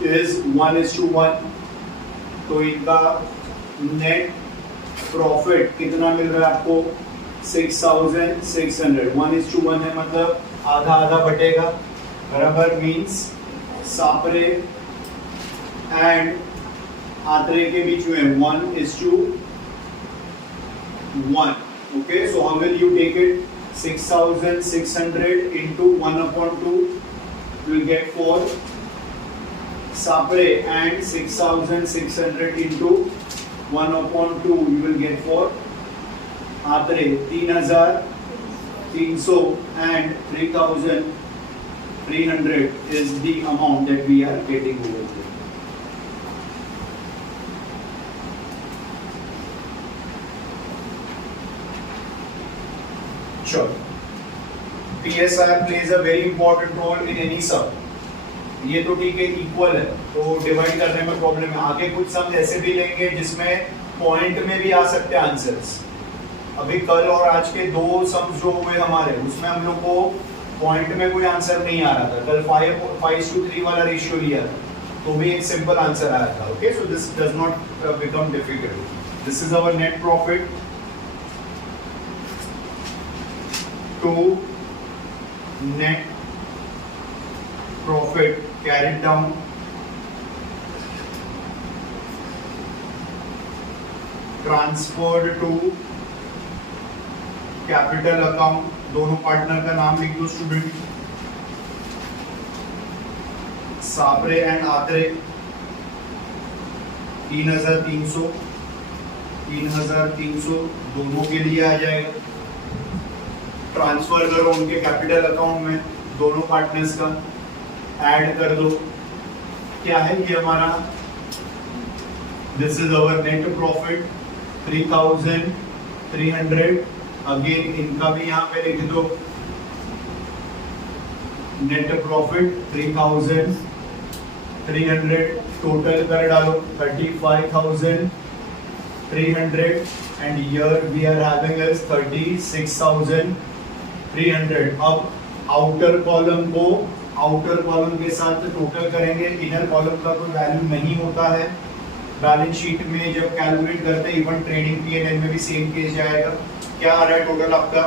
is 1:1. तो इनका नेट प्रॉफिट कितना मिल रहा है आपको? 6,600. 1:1 है मतलब आधा आधा बटेगा. बराबर मीन्स सापरे एंड आत्रे के बीच में 1:1. Okay, so how will you take it? 6,600 into 1/2 will get 4. Sapre and 6,600 into 1/2 you will get 4. Atre 3,300 and 3,300 is the amount that we are getting over here. Sure. PSR plays a very important role in any sum. ये तो ठीक है, equal है तो divide करने में problem है. आगे कुछ सम ऐसे भी लेंगे जिसमें पॉइंट में भी आ सकते हैं आंसर्स. अभी कल और आज के दो सम्स जो हुए हमारे उसमें हम लोग को पॉइंट में कोई आंसर नहीं आ रहा था. कल 5:3 वाला रेशियो लिया था तो भी एक सिंपल आंसर आया था. Okay, so this does not become difficult. This is our net profit to net profit carried down transferred to capital account. दोनों पार्टनर का नाम लिख दो स्टूडेंट. सापरे एंड आत्रे 3,300 दोनों के लिए आ जाएगा. ट्रांसफर करो उनके कैपिटल अकाउंट में दोनों पार्टनर्स का. ऐड कर दो. क्या है ये हमारा? This is our net profit 3,300. Again इनका भी यहाँ पे लिख दो. नेट प्रॉफिट 3,300 टोटल कर डालो 35,300 and here we are having is 36,300. अब आउटर कॉलम के साथ टोटल करेंगे. इनर कॉलम का कोई वैल्यू नहीं होता है. बैलेंस शीट में जब कैलकुलेट करते हैं इवन ट्रेडिंग P&L में भी सेम केस जाएगा. क्या आ रहा है टोटल आपका?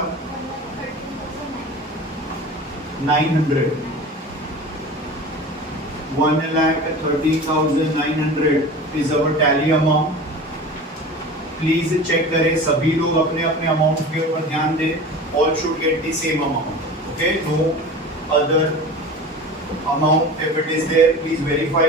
900. 1,30,900 is our tally amount. Please check करें सभी लोग अपने अपने अमाउंट के ऊपर ध्यान दें. All should get the same amount. Okay, no other amount. If it is there, please verify.